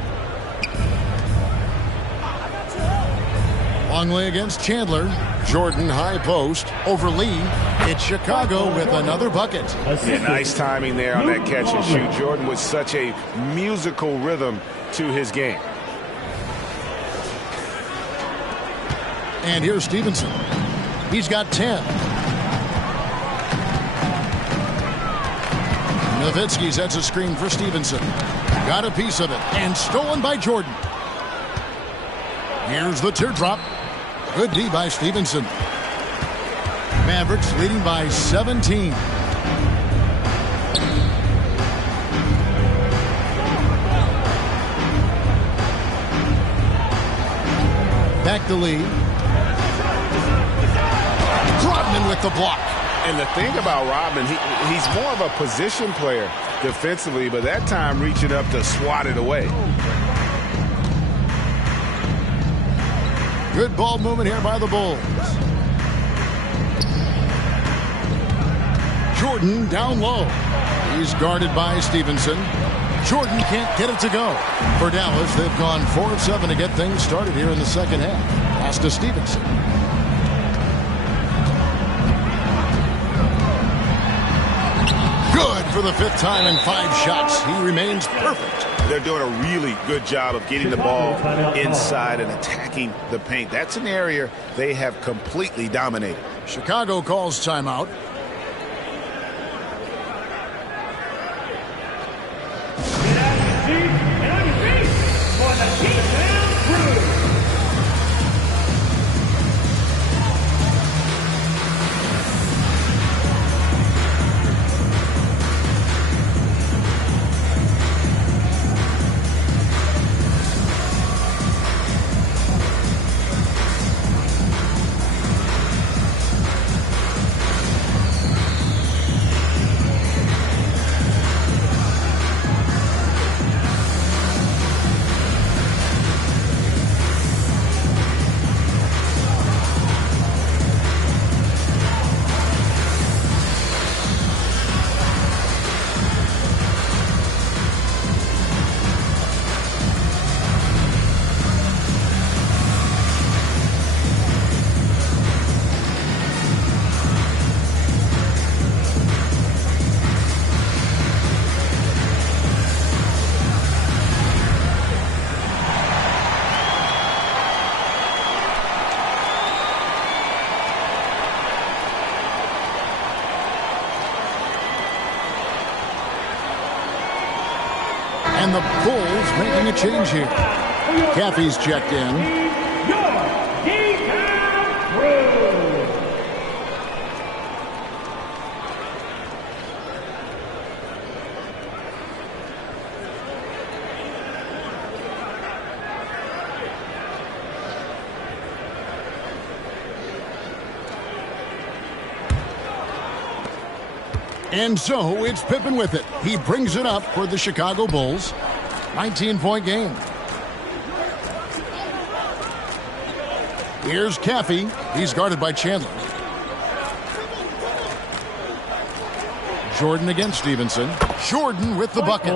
Longley against Chandler. Jordan high post over Lee. It's Chicago with another bucket. Yeah, nice timing there on that catch and shoot. Jordan with such a musical rhythm to his game. And here's Stevenson. He's got 10. Nowitzki sets a screen for Stevenson. Got a piece of it and stolen by Jordan. Here's the teardrop. Good D by Stevenson. Mavericks leading by 17. Back to Lee. Rodman with the block. And the thing about Rodman, he's more of a position player defensively, but that time reaching up to swat it away. Good ball movement here by the Bulls. Jordan down low. He's guarded by Stevenson. Jordan can't get it to go. For Dallas, they've gone 4 of 7 to get things started here in the second half. Pass to Stevenson. Good for the 5th time in 5 shots. He remains perfect. They're doing a really good job of getting the ball inside and attacking the paint. That's an area they have completely dominated. Chicago calls timeout. And the Bulls making a change here. Caffey's checked in. And so it's Pippen with it. He brings it up for the Chicago Bulls. 19-point game. Here's Caffey. He's guarded by Chandler. Jordan against Stevenson. Jordan with the bucket.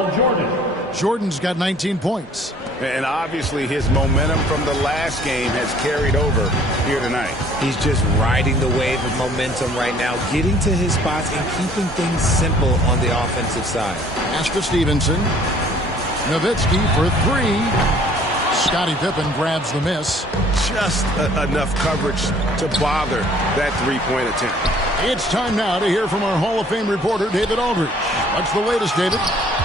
Jordan's got 19 points. And obviously his momentum from the last game has carried over here tonight. He's just riding the wave of momentum right now, getting to his spots and keeping things simple on the offensive side. Pass to Stevenson. Nowitzki for 3. Scottie Pippen grabs the miss. Just enough coverage to bother that three-point attempt. It's time now to hear from our Hall of Fame reporter, David Aldridge. What's the latest, David?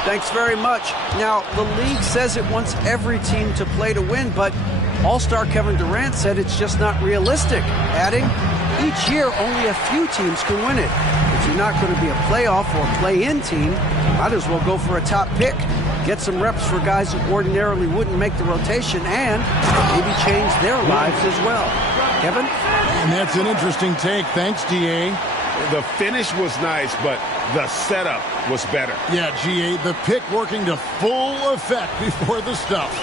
Thanks very much. Now, the league says it wants every team to play to win, but All-Star Kevin Durant said it's just not realistic, adding, each year only a few teams can win it. If you're not going to be a playoff or play-in team, might as well go for a top pick. Get some reps for guys who ordinarily wouldn't make the rotation and maybe change their lives as well. Kevin? And that's an interesting take. Thanks, DA. The finish was nice, but the setup was better. Yeah, GA, the pick working to full effect before the stuff.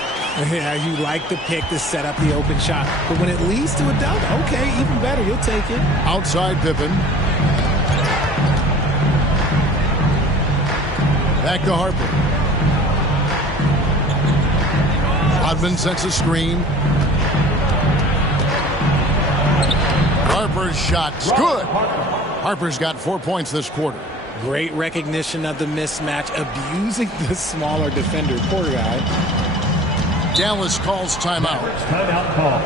Yeah, you like the pick to set up the open shot. But when it leads to a dunk, okay, even better. You'll take it. Outside Pippen. Back to Harper. Rodman sets a screen. Harper's shot's good. Harper's got 4 points this quarter. Great recognition of the mismatch, abusing the smaller defender. Poor guy. Dallas calls timeout. Timeout call.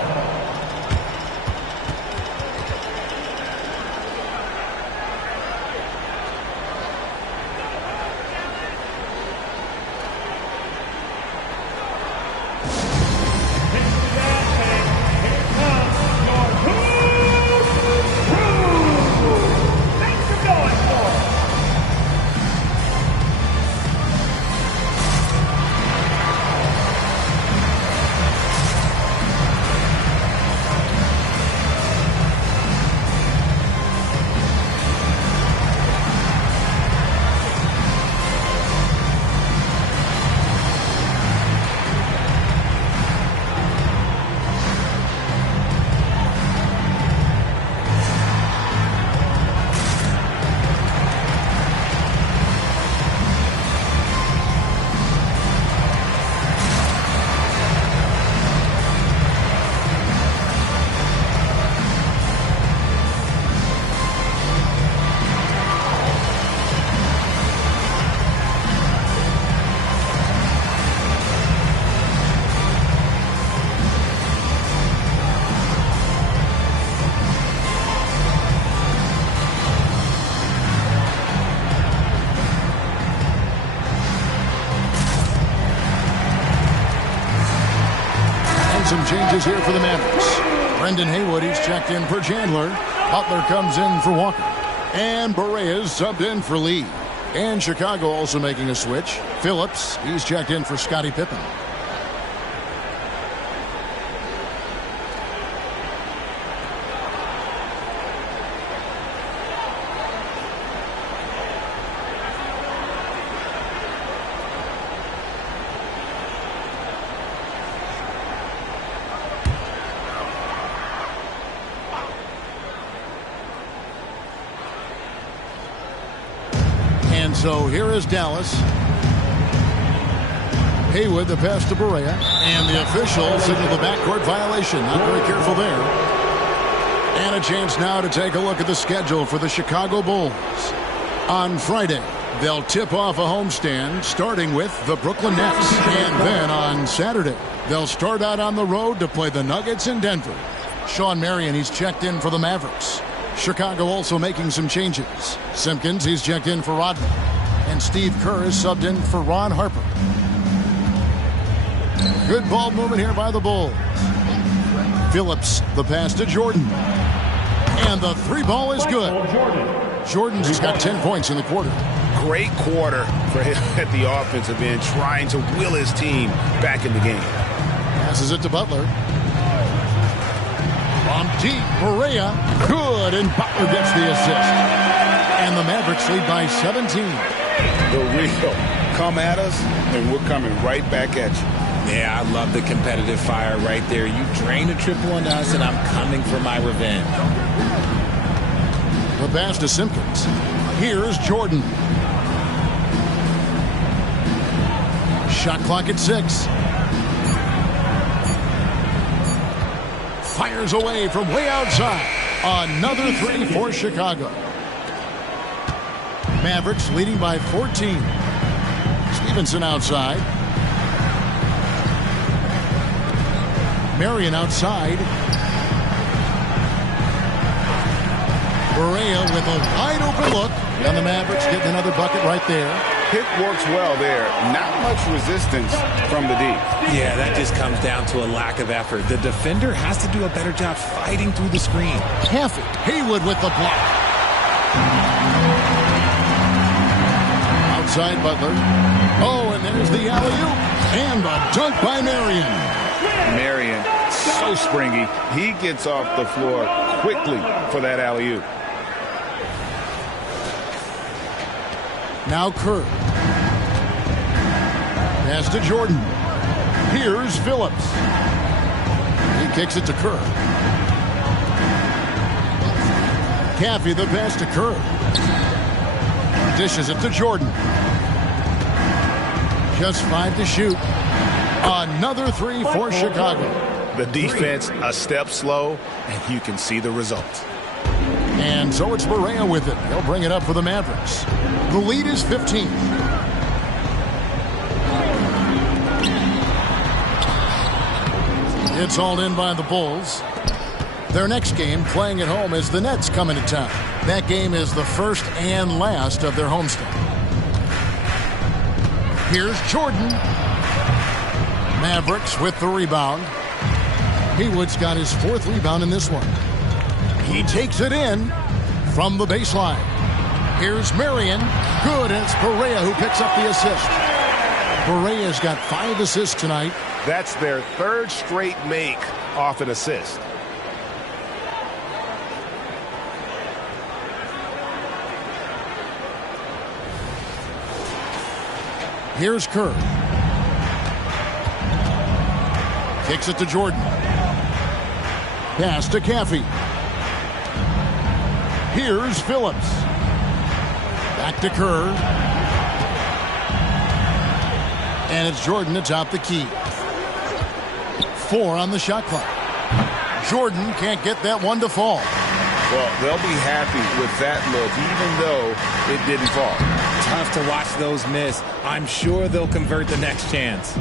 Some changes here for the Mavericks. Brendan Haywood, he's checked in for Chandler. Butler comes in for Walker. And Berea's subbed in for Lee. And Chicago also making a switch. Phillips, he's checked in for Scottie Pippen. So here is Dallas. Haywood, the pass to Berea. And the official signaled the backcourt violation. Not very careful there. And a chance now to take a look at the schedule for the Chicago Bulls. On Friday, they'll tip off a homestand starting with the Brooklyn Nets. And then on Saturday, they'll start out on the road to play the Nuggets in Denver. Sean Marion, he's checked in for the Mavericks. Chicago also making some changes. Simpkins, he's checked in for Rodman. And Steve Kerr is subbed in for Ron Harper. Good ball movement here by the Bulls. Phillips, the pass to Jordan. And the three ball is good. Jordan's just got 10 points in the quarter. Great quarter for him at the offensive end, trying to will his team back in the game. Passes it to Butler. On deep, Berea. Good, and Butler gets the assist. And the Mavericks lead by 17. The real come at us, and we're coming right back at you. Yeah, I love the competitive fire right there. You drain a triple on us, and I'm coming for my revenge. The pass to Simpkins. Here's Jordan. Shot clock at 6. Fires away from way outside. Another three for Chicago. Mavericks leading by 14. Stevenson outside. Marion outside. Berea with a wide open look. And the Mavericks getting another bucket right there. Pick works well there. Not much resistance from the D. Yeah, that just comes down to a lack of effort. The defender has to do a better job fighting through the screen. Half it. Haywood with the block. outside Butler. Oh, and there's the alley-oop. And a dunk by Marion. Marion, so springy. He gets off the floor quickly for that alley-oop. Now Kerr. Pass to Jordan. Here's Phillips. He kicks it to Kerr. Caffey the pass to Kerr. Dishes it to Jordan. Just 5 to shoot. Another 3 for Chicago. The defense a step slow, and you can see the results. And so it's Barea with it. He'll bring it up for the Mavericks. The lead is 15. It's hauled in by the Bulls. Their next game, playing at home, is the Nets coming to town. That game is the first and last of their homestand. Here's Jordan. Mavericks with the rebound. Haywood's got his 4th rebound in this one. He takes it in from the baseline. Here's Marion. Good, and it's Barea who picks up the assist. Barea's got 5 assists tonight. That's their 3rd straight make off an assist. Here's Kerr. Kicks it to Jordan. Pass to Caffey. Here's Phillips. Back to Kerr. And it's Jordan to top the key. 4 on the shot clock. Jordan can't get that one to fall. Well, they'll be happy with that look, even though it didn't fall. Tough to watch those miss. I'm sure they'll convert the next chance.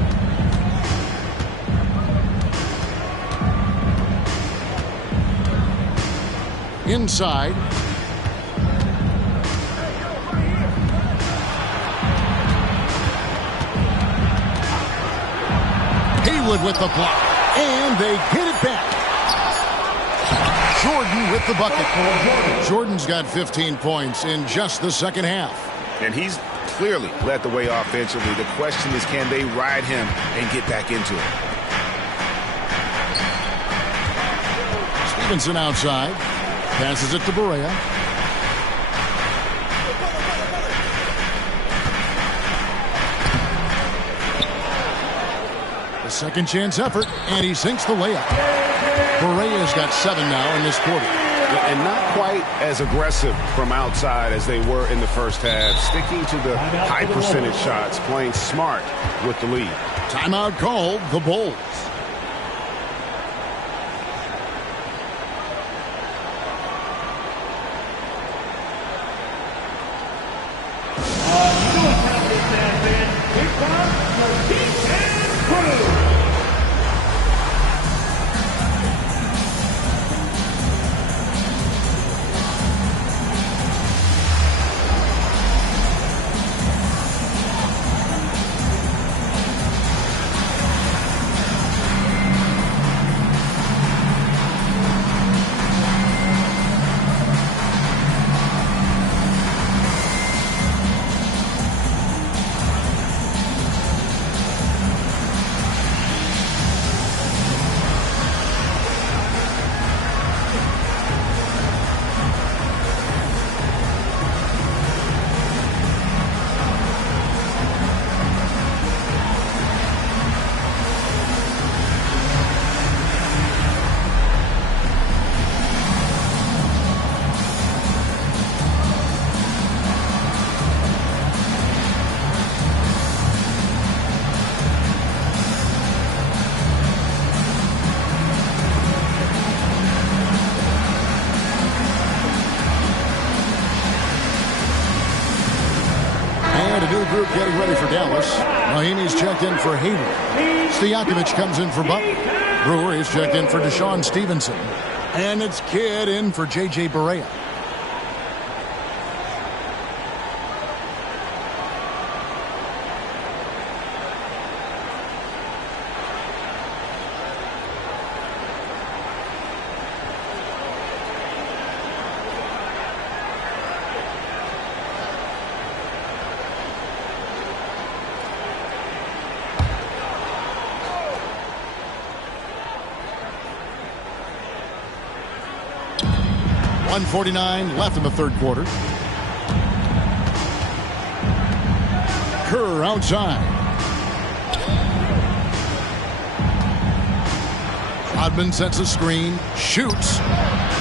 Inside. Haywood with the block. And they get it back. Jordan with the bucket. Jordan's got 15 points in just the second half. And he's clearly led the way offensively. The question is, can they ride him and get back into it? Stevenson outside. Passes it to Barea. The second chance effort, and he sinks the layup. Barea's got 7 now in this quarter. And not quite as aggressive from outside as they were in the first half. Sticking to the high percentage shots, playing smart with the lead. Timeout called, the Bulls. Group getting ready for Dallas. Mahimi's checked in for Haywood. Stojakovic comes in for Butler. Brewer is checked in for Deshaun Stevenson. And it's Kidd in for J.J. Barea. 1:49 left in the third quarter. Kerr outside. Rodman sets a screen, shoots,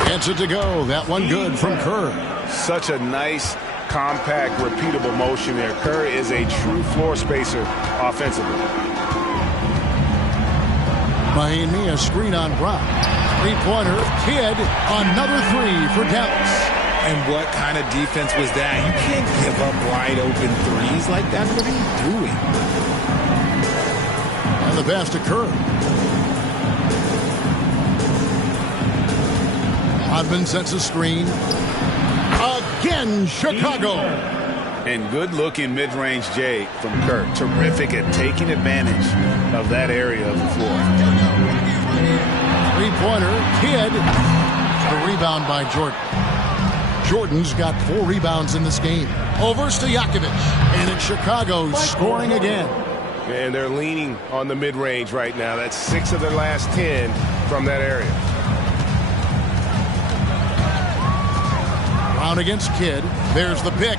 gets it to go. That one good from Kerr. Such a nice, compact, repeatable motion there. Kerr is a true floor spacer offensively. Miami, a screen on Brown. Three-pointer, Kidd, another three for Dallas. And what kind of defense was that? You can't give up wide open threes like that. What are you doing? And the pass to Kerr. Rodman sets a screen. Again, Chicago. And good-looking mid-range J from Kerr. Terrific at taking advantage of that area of the floor. Three-pointer, Kidd. The rebound by Jordan. Jordan's got 4 rebounds in this game. Over Stojakovic. And it's Chicago scoring again. And they're leaning on the mid-range right now. That's 6 of their last 10 from that area. Brown against Kidd. There's the pick.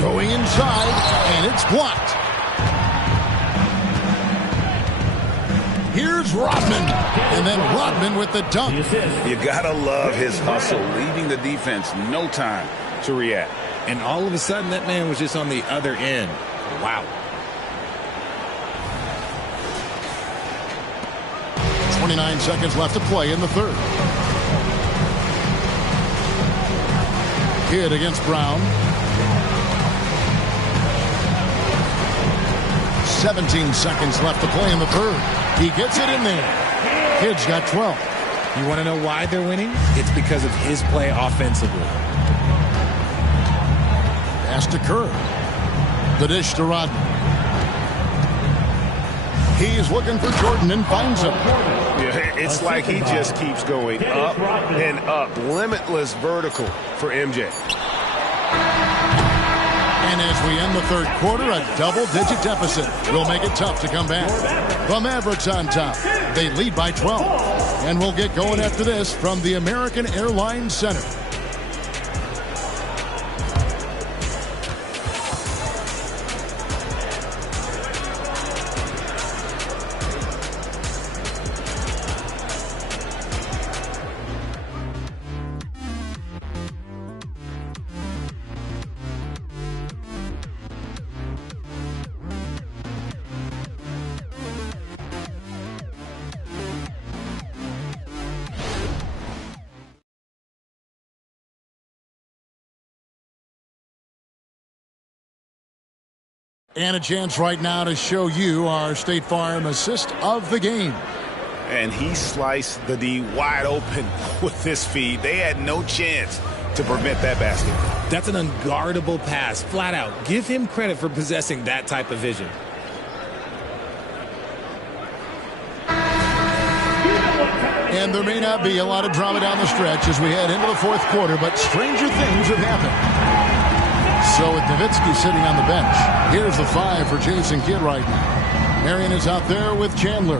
Going inside, and it's blocked. Here's Rodman. And then Rodman with the dunk. You gotta love his hustle, leaving the defense no time to react. And all of a sudden, that man was just on the other end. Wow. 29 seconds left to play in the third. Kidd against Brown. 17 seconds left to play in the third. He gets it in there. Kidd's got 12. You want to know why they're winning? It's because of his play offensively. Pass to Kerr. The dish to Rodman. He's looking for Jordan and finds him. Yeah, it's like he just keeps going up and up. Limitless vertical for MJ. And as we end the third quarter, a double-digit deficit will make it tough to come back. The Mavericks on top. They lead by 12. And we'll get going after this from the American Airlines Center. And a chance right now to show you our State Farm assist of the game. And he sliced the D wide open with this feed. They had no chance to prevent that basket. That's an unguardable pass, flat out. Give him credit for possessing that type of vision. And there may not be a lot of drama down the stretch as we head into the fourth quarter, but stranger things have happened. So with Nowitzki sitting on the bench, here's the 5 for Jason Kidd right now. Marion is out there with Chandler.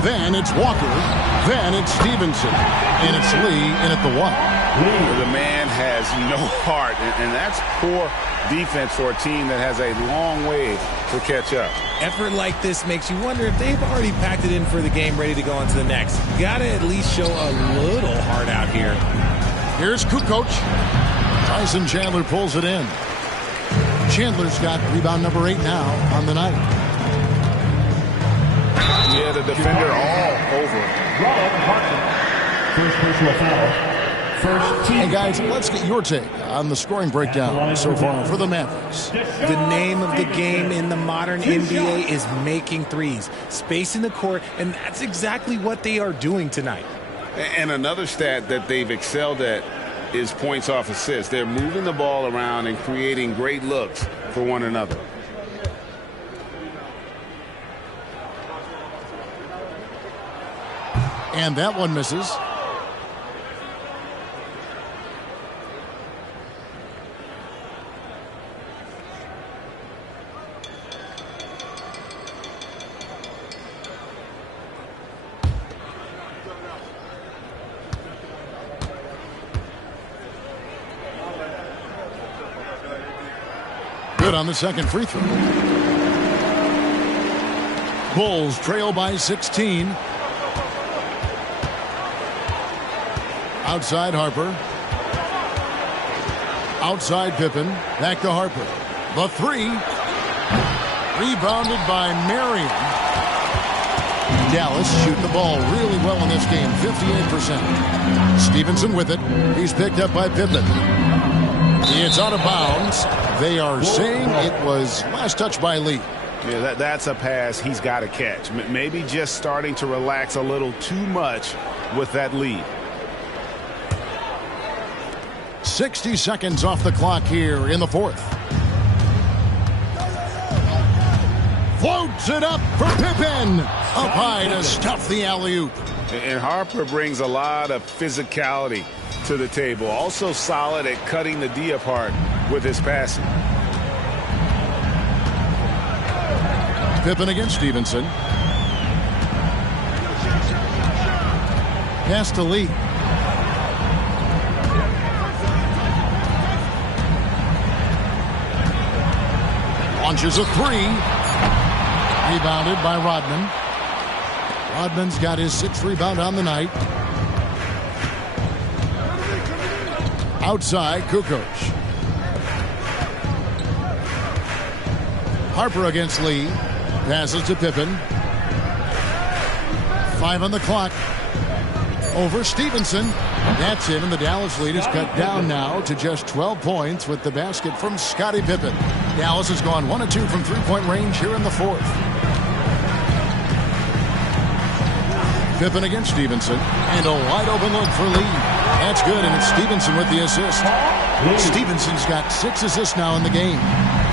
Then it's Walker. Then it's Stevenson. And it's Lee in at the 1. The man has no heart, and that's poor defense for a team that has a long way to catch up. Effort like this makes you wonder if they've already packed it in for the game, ready to go on to the next. Gotta at least show a little heart out here. Here's Kukoc. Tyson Chandler pulls it in. Chandler's got rebound number 8 now on the night. Yeah, the defender all over it. First personal foul. First team. Hey guys, let's get your take on the scoring breakdown so far for the Mavericks. The name of the game in the modern NBA is making threes, spacing the court, and that's exactly what they are doing tonight. And another stat that they've excelled at is points off assists. They're moving the ball around and creating great looks for one another. And that one misses. Good on the second free throw. Bulls trail by 16. Outside Harper. Outside Pippen. Back to Harper. The three. Rebounded by Marion. Dallas shooting the ball really well in this game. 58%. Stevenson with it. He's picked up by Pippen. It's out of bounds. They are saying it was last touch by Lee. Yeah, that's a pass he's got to catch. Maybe just starting to relax a little too much with that lead. 60 seconds off the clock here in the fourth. Floats it up for Pippen. Up high to stuff the alley-oop. And Harper brings a lot of physicality to the table. Also solid at cutting the D apart with his passing. Pippen against Stevenson. Pass to Lee. Launches a three. Rebounded by Rodman. Rodman's got his 6th rebound on the night. Outside, Kukoc. Harper against Lee. Passes to Pippen. 5 on the clock. Over Stevenson. That's it, and the Dallas lead is cut down now to just 12 points with the basket from Scottie Pippen. Dallas has gone 1 of 2 from three-point range here in the fourth. Pippen against Stevenson. And a wide-open look for Lee. That's good, and it's Stevenson with the assist. Stevenson's got 6 assists now in the game.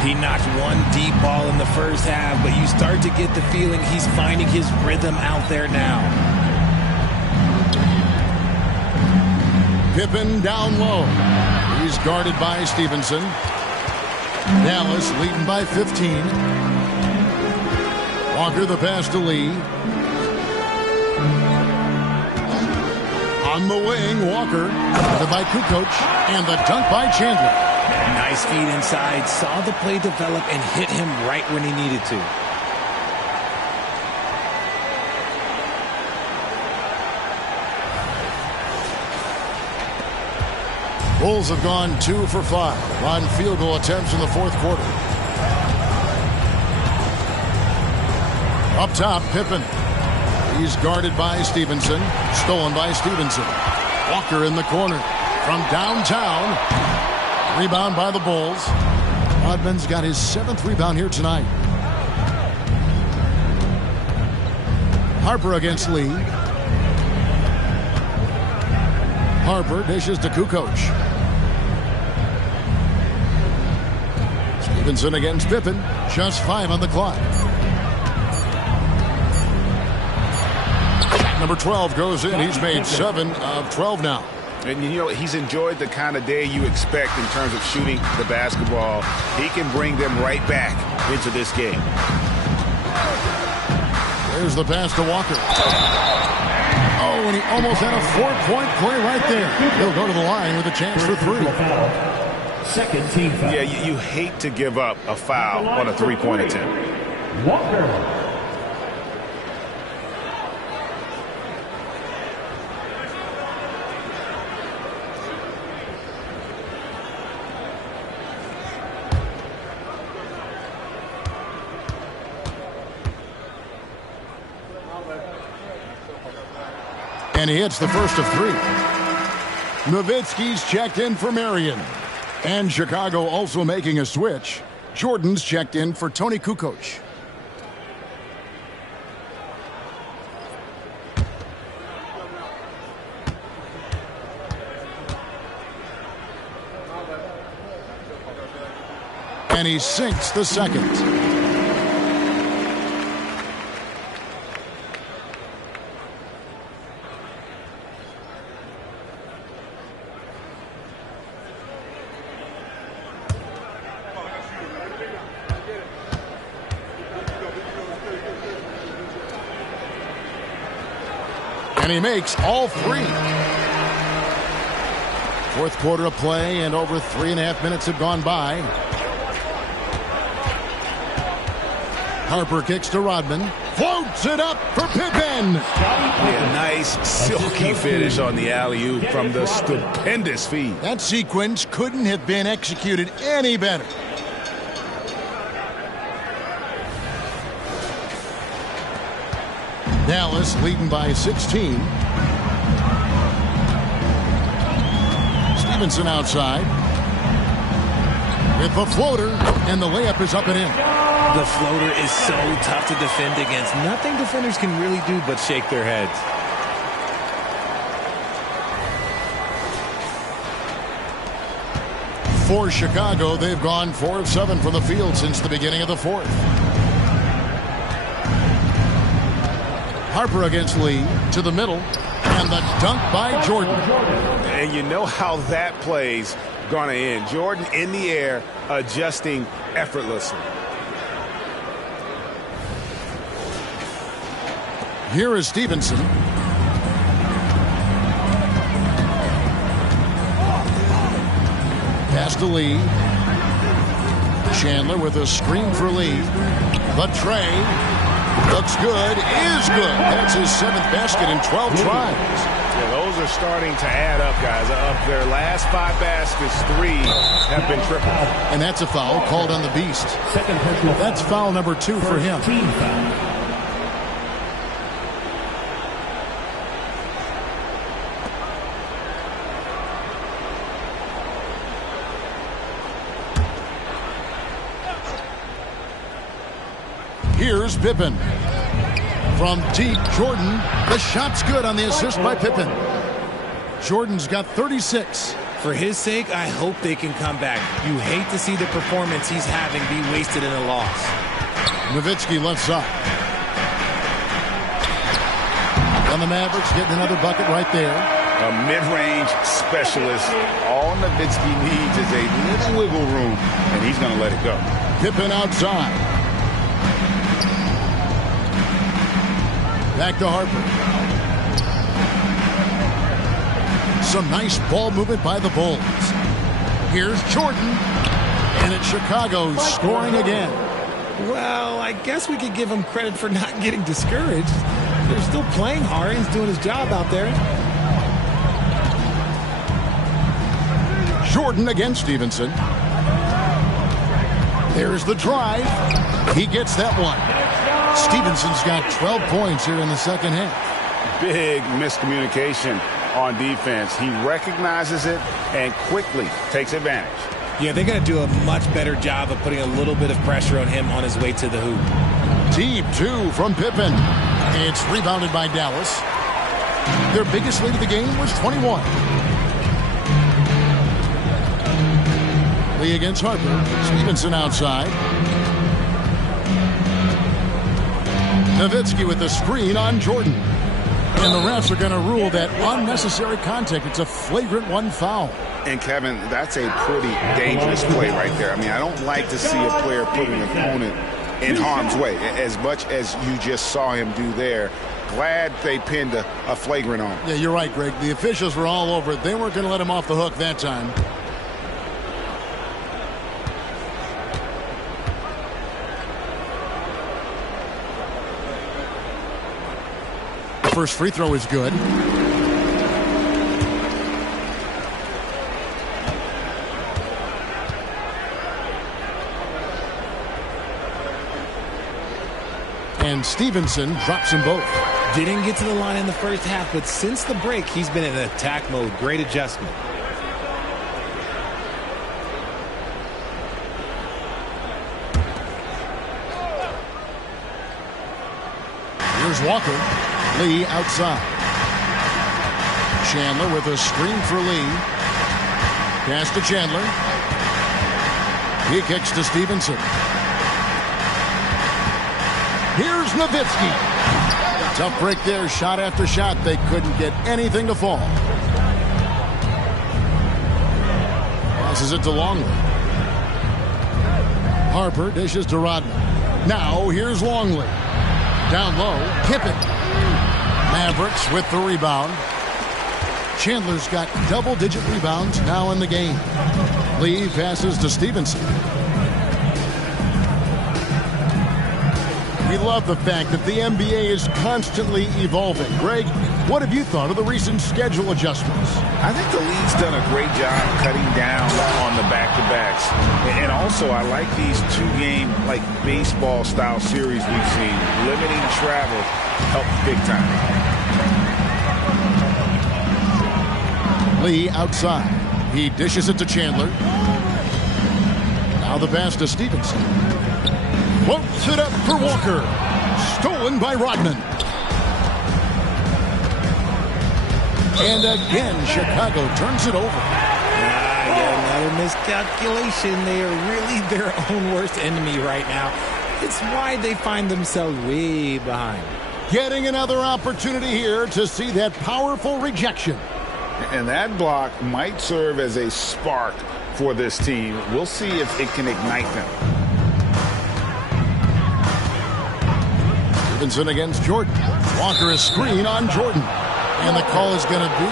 He knocked one deep ball in the first half, but you start to get the feeling he's finding his rhythm out there now. Pippen down low. He's guarded by Stevenson. Dallas leading by 15. Walker the pass to Lee. On the wing, Walker. By Kukoc. And the dunk by Chandler. Nice feed inside. Saw the play develop and hit him right when he needed to. Bulls have gone 2 for 5 on field goal attempts in the fourth quarter. Up top, Pippen. He's guarded by Stevenson. Stolen by Stevenson. Walker in the corner. From downtown. Rebound by the Bulls. Rodman's got his 7th rebound here tonight. Harper against Lee. Harper dishes to Kukoc. Stevenson against Pippen. Just 5 on the clock. Number 12 goes in. He's made 7 of 12 now. And, you know, he's enjoyed the kind of day you expect in terms of shooting the basketball. He can bring them right back into this game. There's the pass to Walker. Oh, and he almost had a 4-point play right there. He'll go to the line with a chance for 3. Second team foul. Yeah, you hate to give up a foul on a three-point attempt. Walker. And he hits the first of 3. Nowitzki's checked in for Marion. And Chicago also making a switch. Jordan's checked in for Tony Kukoc. And he sinks the second. And he makes all 3. Fourth quarter of play, and over 3.5 minutes have gone by. Harper kicks to Rodman. Floats it up for Pippen. Yeah, nice silky finish on the alley-oop from the stupendous feed. That sequence couldn't have been executed any better. Dallas leading by 16. Stevenson outside. With the floater, and the layup is up and in. The floater is so tough to defend against. Nothing defenders can really do but shake their heads. For Chicago, they've gone 4 of 7 from the field since the beginning of the fourth. Harper against Lee to the middle, and the dunk by Jordan. And you know how that play's going to end. Jordan in the air, adjusting effortlessly. Here is Stevenson. Pass to Lee. Chandler with a screen for Lee. The tray. Looks good. Is good. That's his 7th basket in 12 tries. Yeah, those are starting to add up, guys. Of their last 5 baskets, 3 have been triple. And that's a foul called on the Beast. That's foul number 2 for him. Here's Pippen. From deep, Jordan. The shot's good on the assist by Pippen. Jordan's got 36. For his sake, I hope they can come back. You hate to see the performance he's having be wasted in a loss. Nowitzki left side. And the Mavericks getting another bucket right there. A mid-range specialist. All Nowitzki needs is a little wiggle room, and he's going to let it go. Pippen outside. Back to Harper. Some nice ball movement by the Bulls. Here's Jordan. And it's Chicago scoring again. Well, I guess we could give him credit for not getting discouraged. They're still playing hard. He's doing his job out there. Jordan against Stevenson. There's the drive. He gets that one. Stevenson's got 12 points here in the second half. Big miscommunication on defense. He recognizes it and quickly takes advantage. Yeah, they're going to do a much better job of putting a little bit of pressure on him on his way to the hoop. Deep 2 from Pippen. It's rebounded by Dallas. Their biggest lead of the game was 21. Lee against Harper. Stevenson outside. Nowitzki with the screen on Jordan. And the refs are going to rule that unnecessary contact. It's a flagrant 1 foul. And, Kevin, that's a pretty dangerous play right there. I mean, I don't like to see a player put an opponent in harm's way, as much as you just saw him do there. Glad they pinned a flagrant on him. Yeah, you're right, Greg. The officials were all over it. They weren't going to let him off the hook that time. First free throw is good. And Stevenson drops them both. Didn't get to the line in the first half, but since the break, he's been in attack mode. Great adjustment. Here's Walker. Lee outside. Chandler with a screen for Lee. Pass to Chandler. He kicks to Stevenson. Here's Nowitzki. Tough break there. Shot after shot. They couldn't get anything to fall. Passes it to Longley. Harper dishes to Rodman. Now here's Longley. Down low, Pippen. Mavericks with the rebound. Chandler's got double-digit rebounds now in the game. Lee passes to Stevenson. We love the fact that the NBA is constantly evolving. Greg, what have you thought of the recent schedule adjustments? I think the league's done a great job cutting down on the back-to-backs. And also, I like these two-game, like baseball-style series we've seen. Limiting travel helps big time. Lee outside. He dishes it to Chandler. Now the pass to Stevenson. Floats it up for Walker. Stolen by Rodman. And again, Chicago turns it over. Another miscalculation. They are really their own worst enemy right now. It's why they find themselves way behind. Getting another opportunity here to see that powerful rejection. And that block might serve as a spark for this team. We'll see if it can ignite them. Stevenson against Jordan. Walker a screen on Jordan. And the call is going to be,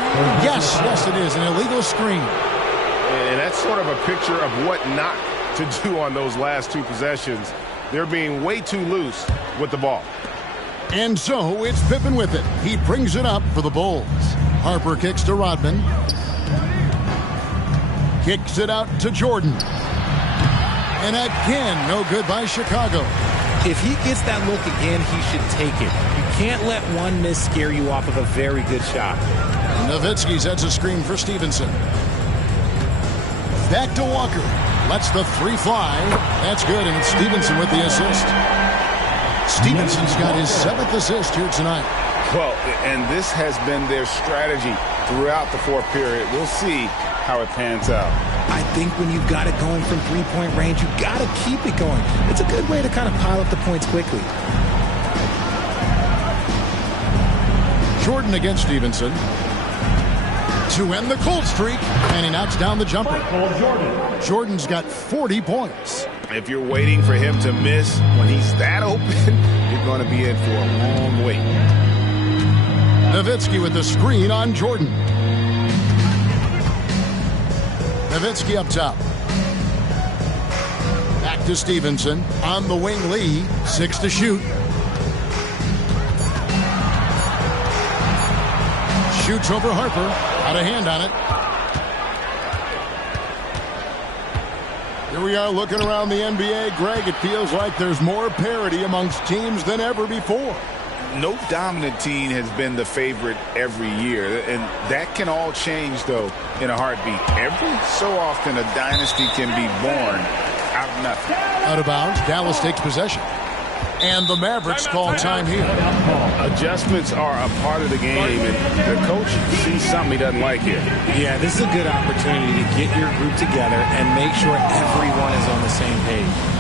yes, it is, an illegal screen. And that's sort of a picture of what not to do on those last two possessions. They're being way too loose with the ball. And so it's Pippen with it. He brings it up for the Bulls. Harper kicks to Rodman. Kicks it out to Jordan. And again, no good by Chicago. If he gets that look again, he should take it. You can't let one miss scare you off of a very good shot. Nowitzki sets a screen for Stevenson. Back to Walker. Lets the three fly. That's good, and it's Stevenson with the assist. Stevenson's got his 7th assist here tonight. Well, and this has been their strategy throughout the fourth period. We'll see how it pans out. I think when you've got it going from three-point range, you've got to keep it going. It's a good way to kind of pile up the points quickly. Jordan against Stevenson. To end the cold streak, and he knocks down the jumper. Jordan's got 40 points. If you're waiting for him to miss when he's that open, you're going to be in for a long wait. Nowitzki with the screen on Jordan. Nowitzki up top. Back to Stevenson. On the wing, Lee. 6 to shoot. Shoots over Harper. Got a hand on it. Here we are looking around the NBA. Greg, it feels like there's more parity amongst teams than ever before. No dominant team has been the favorite every year, and that can all change, though, in a heartbeat. Every so often, a dynasty can be born out of nothing. Out of bounds, Dallas takes possession. And the Mavericks call time here. Adjustments are a part of the game, and the coach sees something he doesn't like here. Yeah, this is a good opportunity to get your group together and make sure everyone is on the same page.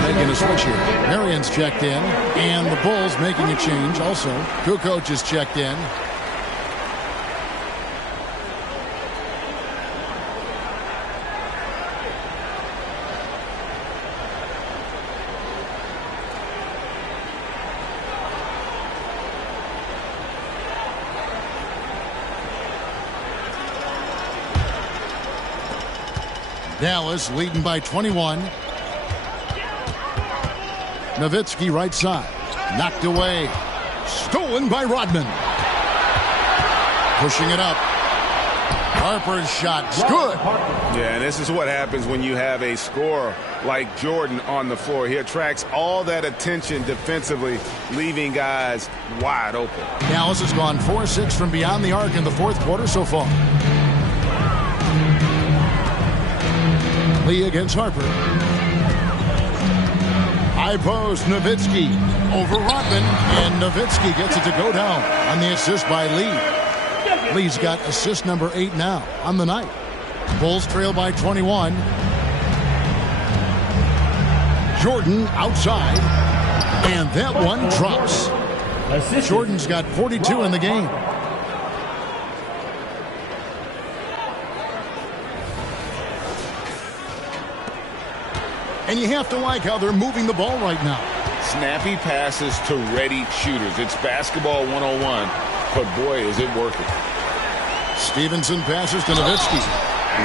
Making a switch here. Marion's checked in, and the Bulls making a change also. Kukoc is checked in. Dallas leading by 21. Nowitzki right side. Knocked away. Stolen by Rodman. Pushing it up. Harper's shot's good. Yeah, and this is what happens when you have a scorer like Jordan on the floor. He attracts all that attention defensively, leaving guys wide open. Dallas has gone 4-6 from beyond the arc in the fourth quarter so far. Lee against Harper. High post, Nowitzki over Rodman, and Nowitzki gets it to go down on the assist by Lee. Lee's got assist number 8 now on the night. Bulls trail by 21. Jordan outside, and that one drops. Jordan's got 42 in the game. And you have to like how they're moving the ball right now. Snappy passes to ready shooters. It's basketball 101, but boy, is it working. Stevenson passes to Nowitzki.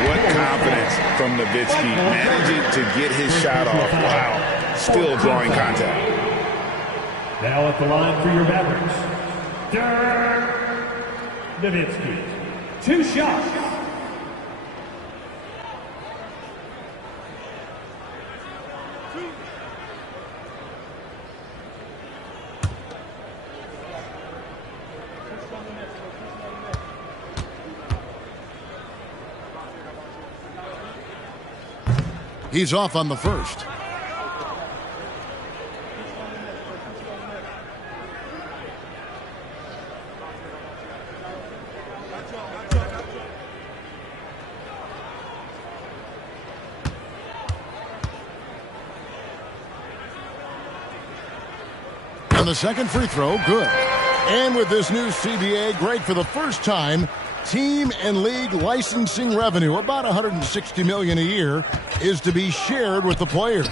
What confidence from Nowitzki, managing to get his shot off while still drawing contact. Now at the line for your Mavericks, Dirk Nowitzki. 2 shots. He's off on the first. And the second free throw, good. And with this new CBA, Greg, for the first time, team and league licensing revenue, about $160 million a year, is to be shared with the players.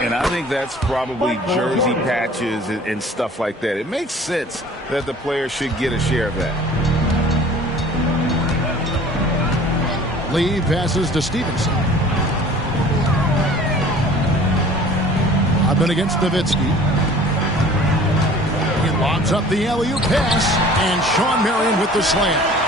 And I think that's probably jersey patches and stuff like that. It makes sense that the players should get a share of that. Lee passes to Stevenson. Rodman against Nowitzki. He lobs up the alley-oop pass, and Sean Marion with the slam.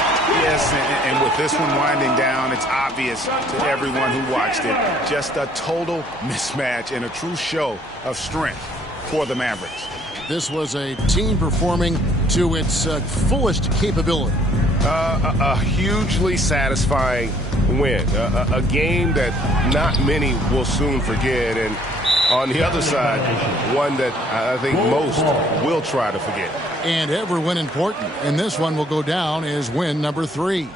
Yes, and with this one winding down, it's obvious to everyone who watched it. Just a total mismatch and a true show of strength for the Mavericks. This was a team performing to its fullest capability. A hugely satisfying win. A game that not many will soon forget. And on the other side, one that I think most will try to forget. And every win important. And this one will go down as win number 3.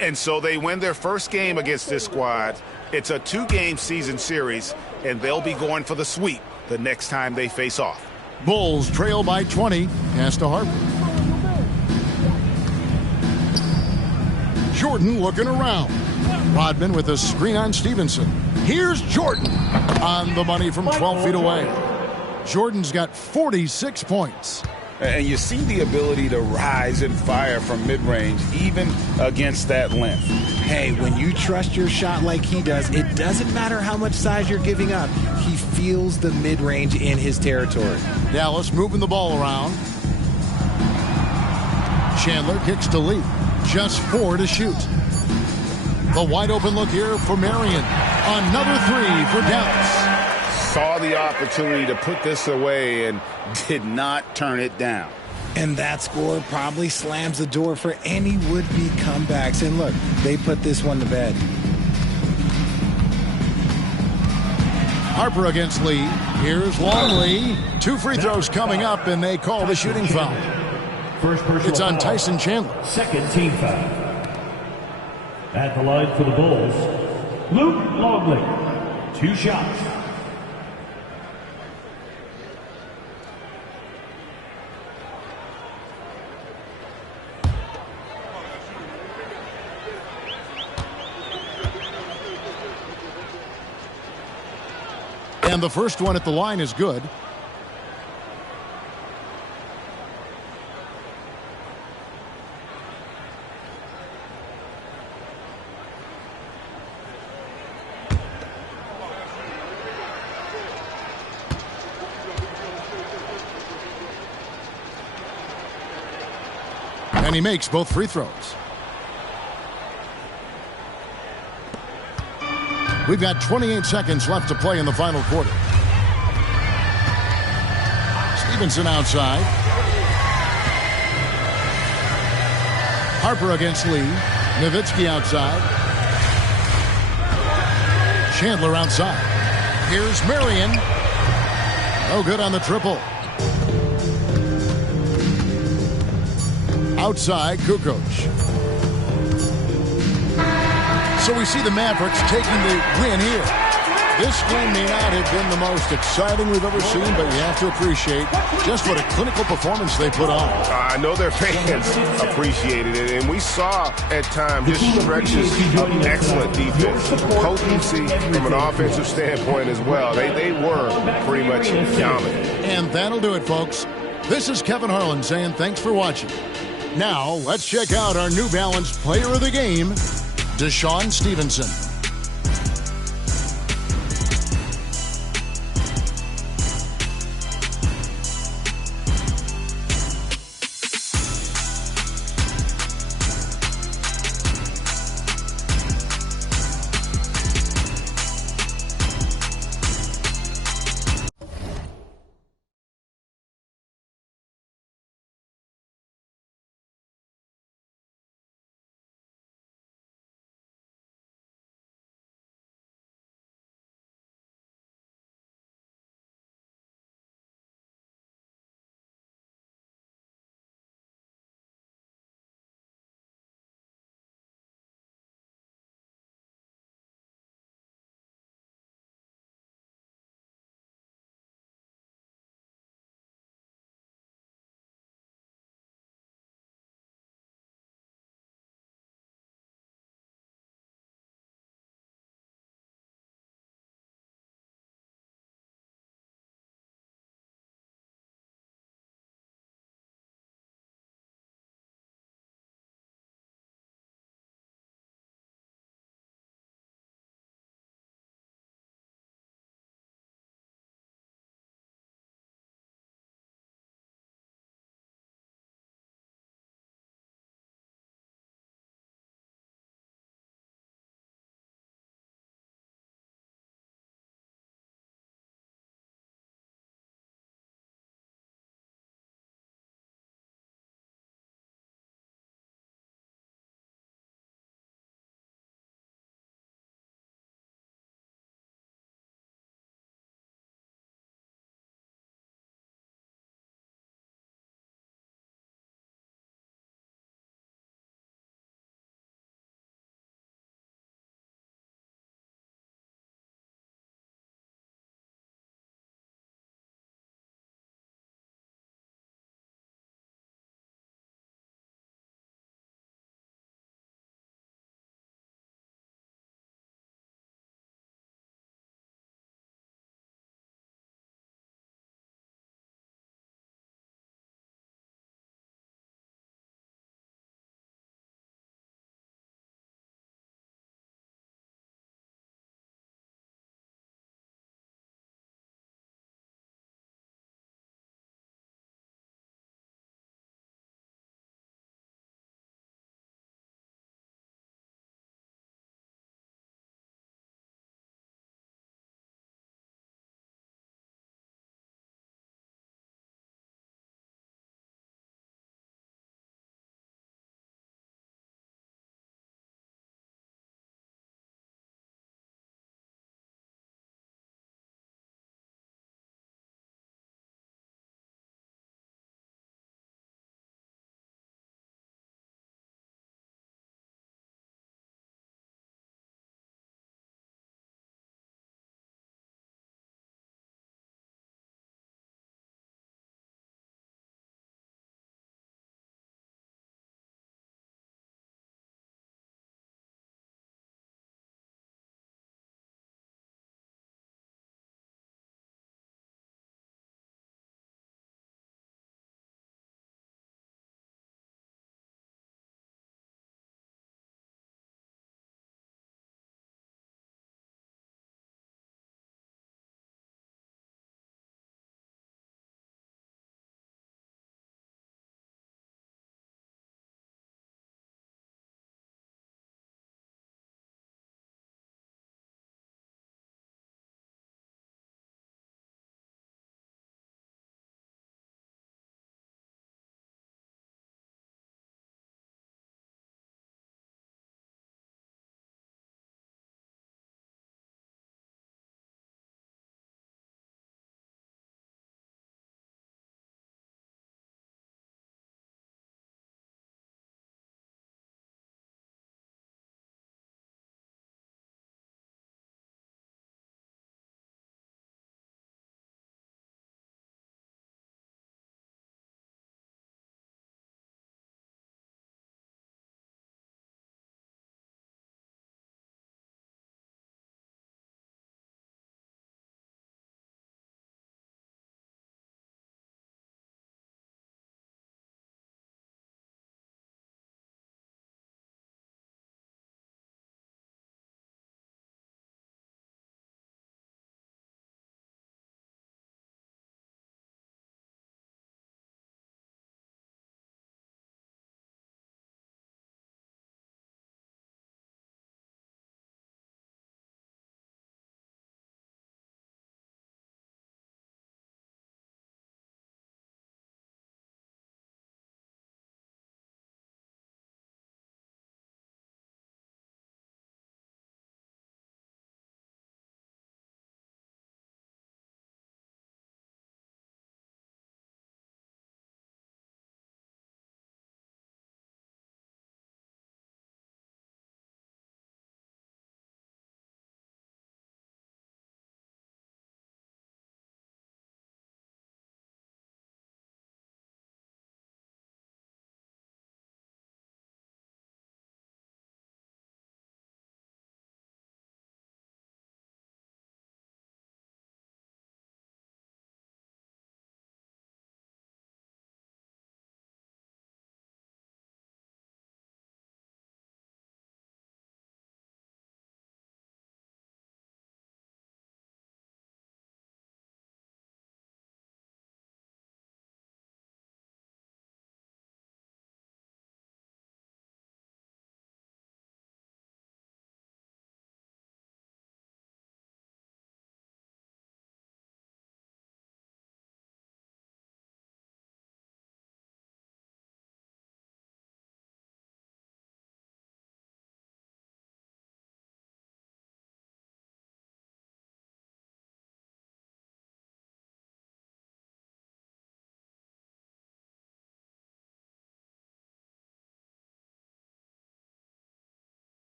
And so they win their first game against this squad. It's a 2-game season series, and they'll be going for the sweep the next time they face off. Bulls trail by 20. Pass to Harper. Jordan looking around. Rodman with a screen on Stevenson. Here's Jordan on the money from 12 feet away. Jordan's got 46 points. And you see the ability to rise and fire from mid-range, even against that length. Hey, when you trust your shot like he does, it doesn't matter how much size you're giving up. He feels the mid-range in his territory. Dallas moving the ball around. Chandler kicks to Lee. Just 4 to shoot. The wide open look here for Marion. Another 3 for Dallas. Saw the opportunity to put this away and did not turn it down. And that score probably slams the door for any would-be comebacks. And look, they put this one to bed. Harper against Lee. Here's Longley. 2 free throws coming up, and they call the shooting foul. It's on Tyson Chandler. Second team foul. At the line for the Bulls, Luke Longley. 2 shots. And the first one at the line is good. And he makes both free throws. We've got 28 seconds left to play in the final quarter. Stevenson outside. Harper against Lee. Nowitzki outside. Chandler outside. Here's Marion. No good on the triple. Outside, Kukoc. So we see the Mavericks taking the win here. This game may not have been the most exciting we've ever seen, but you have to appreciate just what a clinical performance they put on. I know their fans appreciated it, and we saw at times just stretches of excellent defense, potency from an offensive standpoint as well. They were pretty much dominant. And that'll do it, folks. This is Kevin Harlan saying thanks for watching. Now, let's check out our New Balance Player of the Game, Deshaun Stevenson.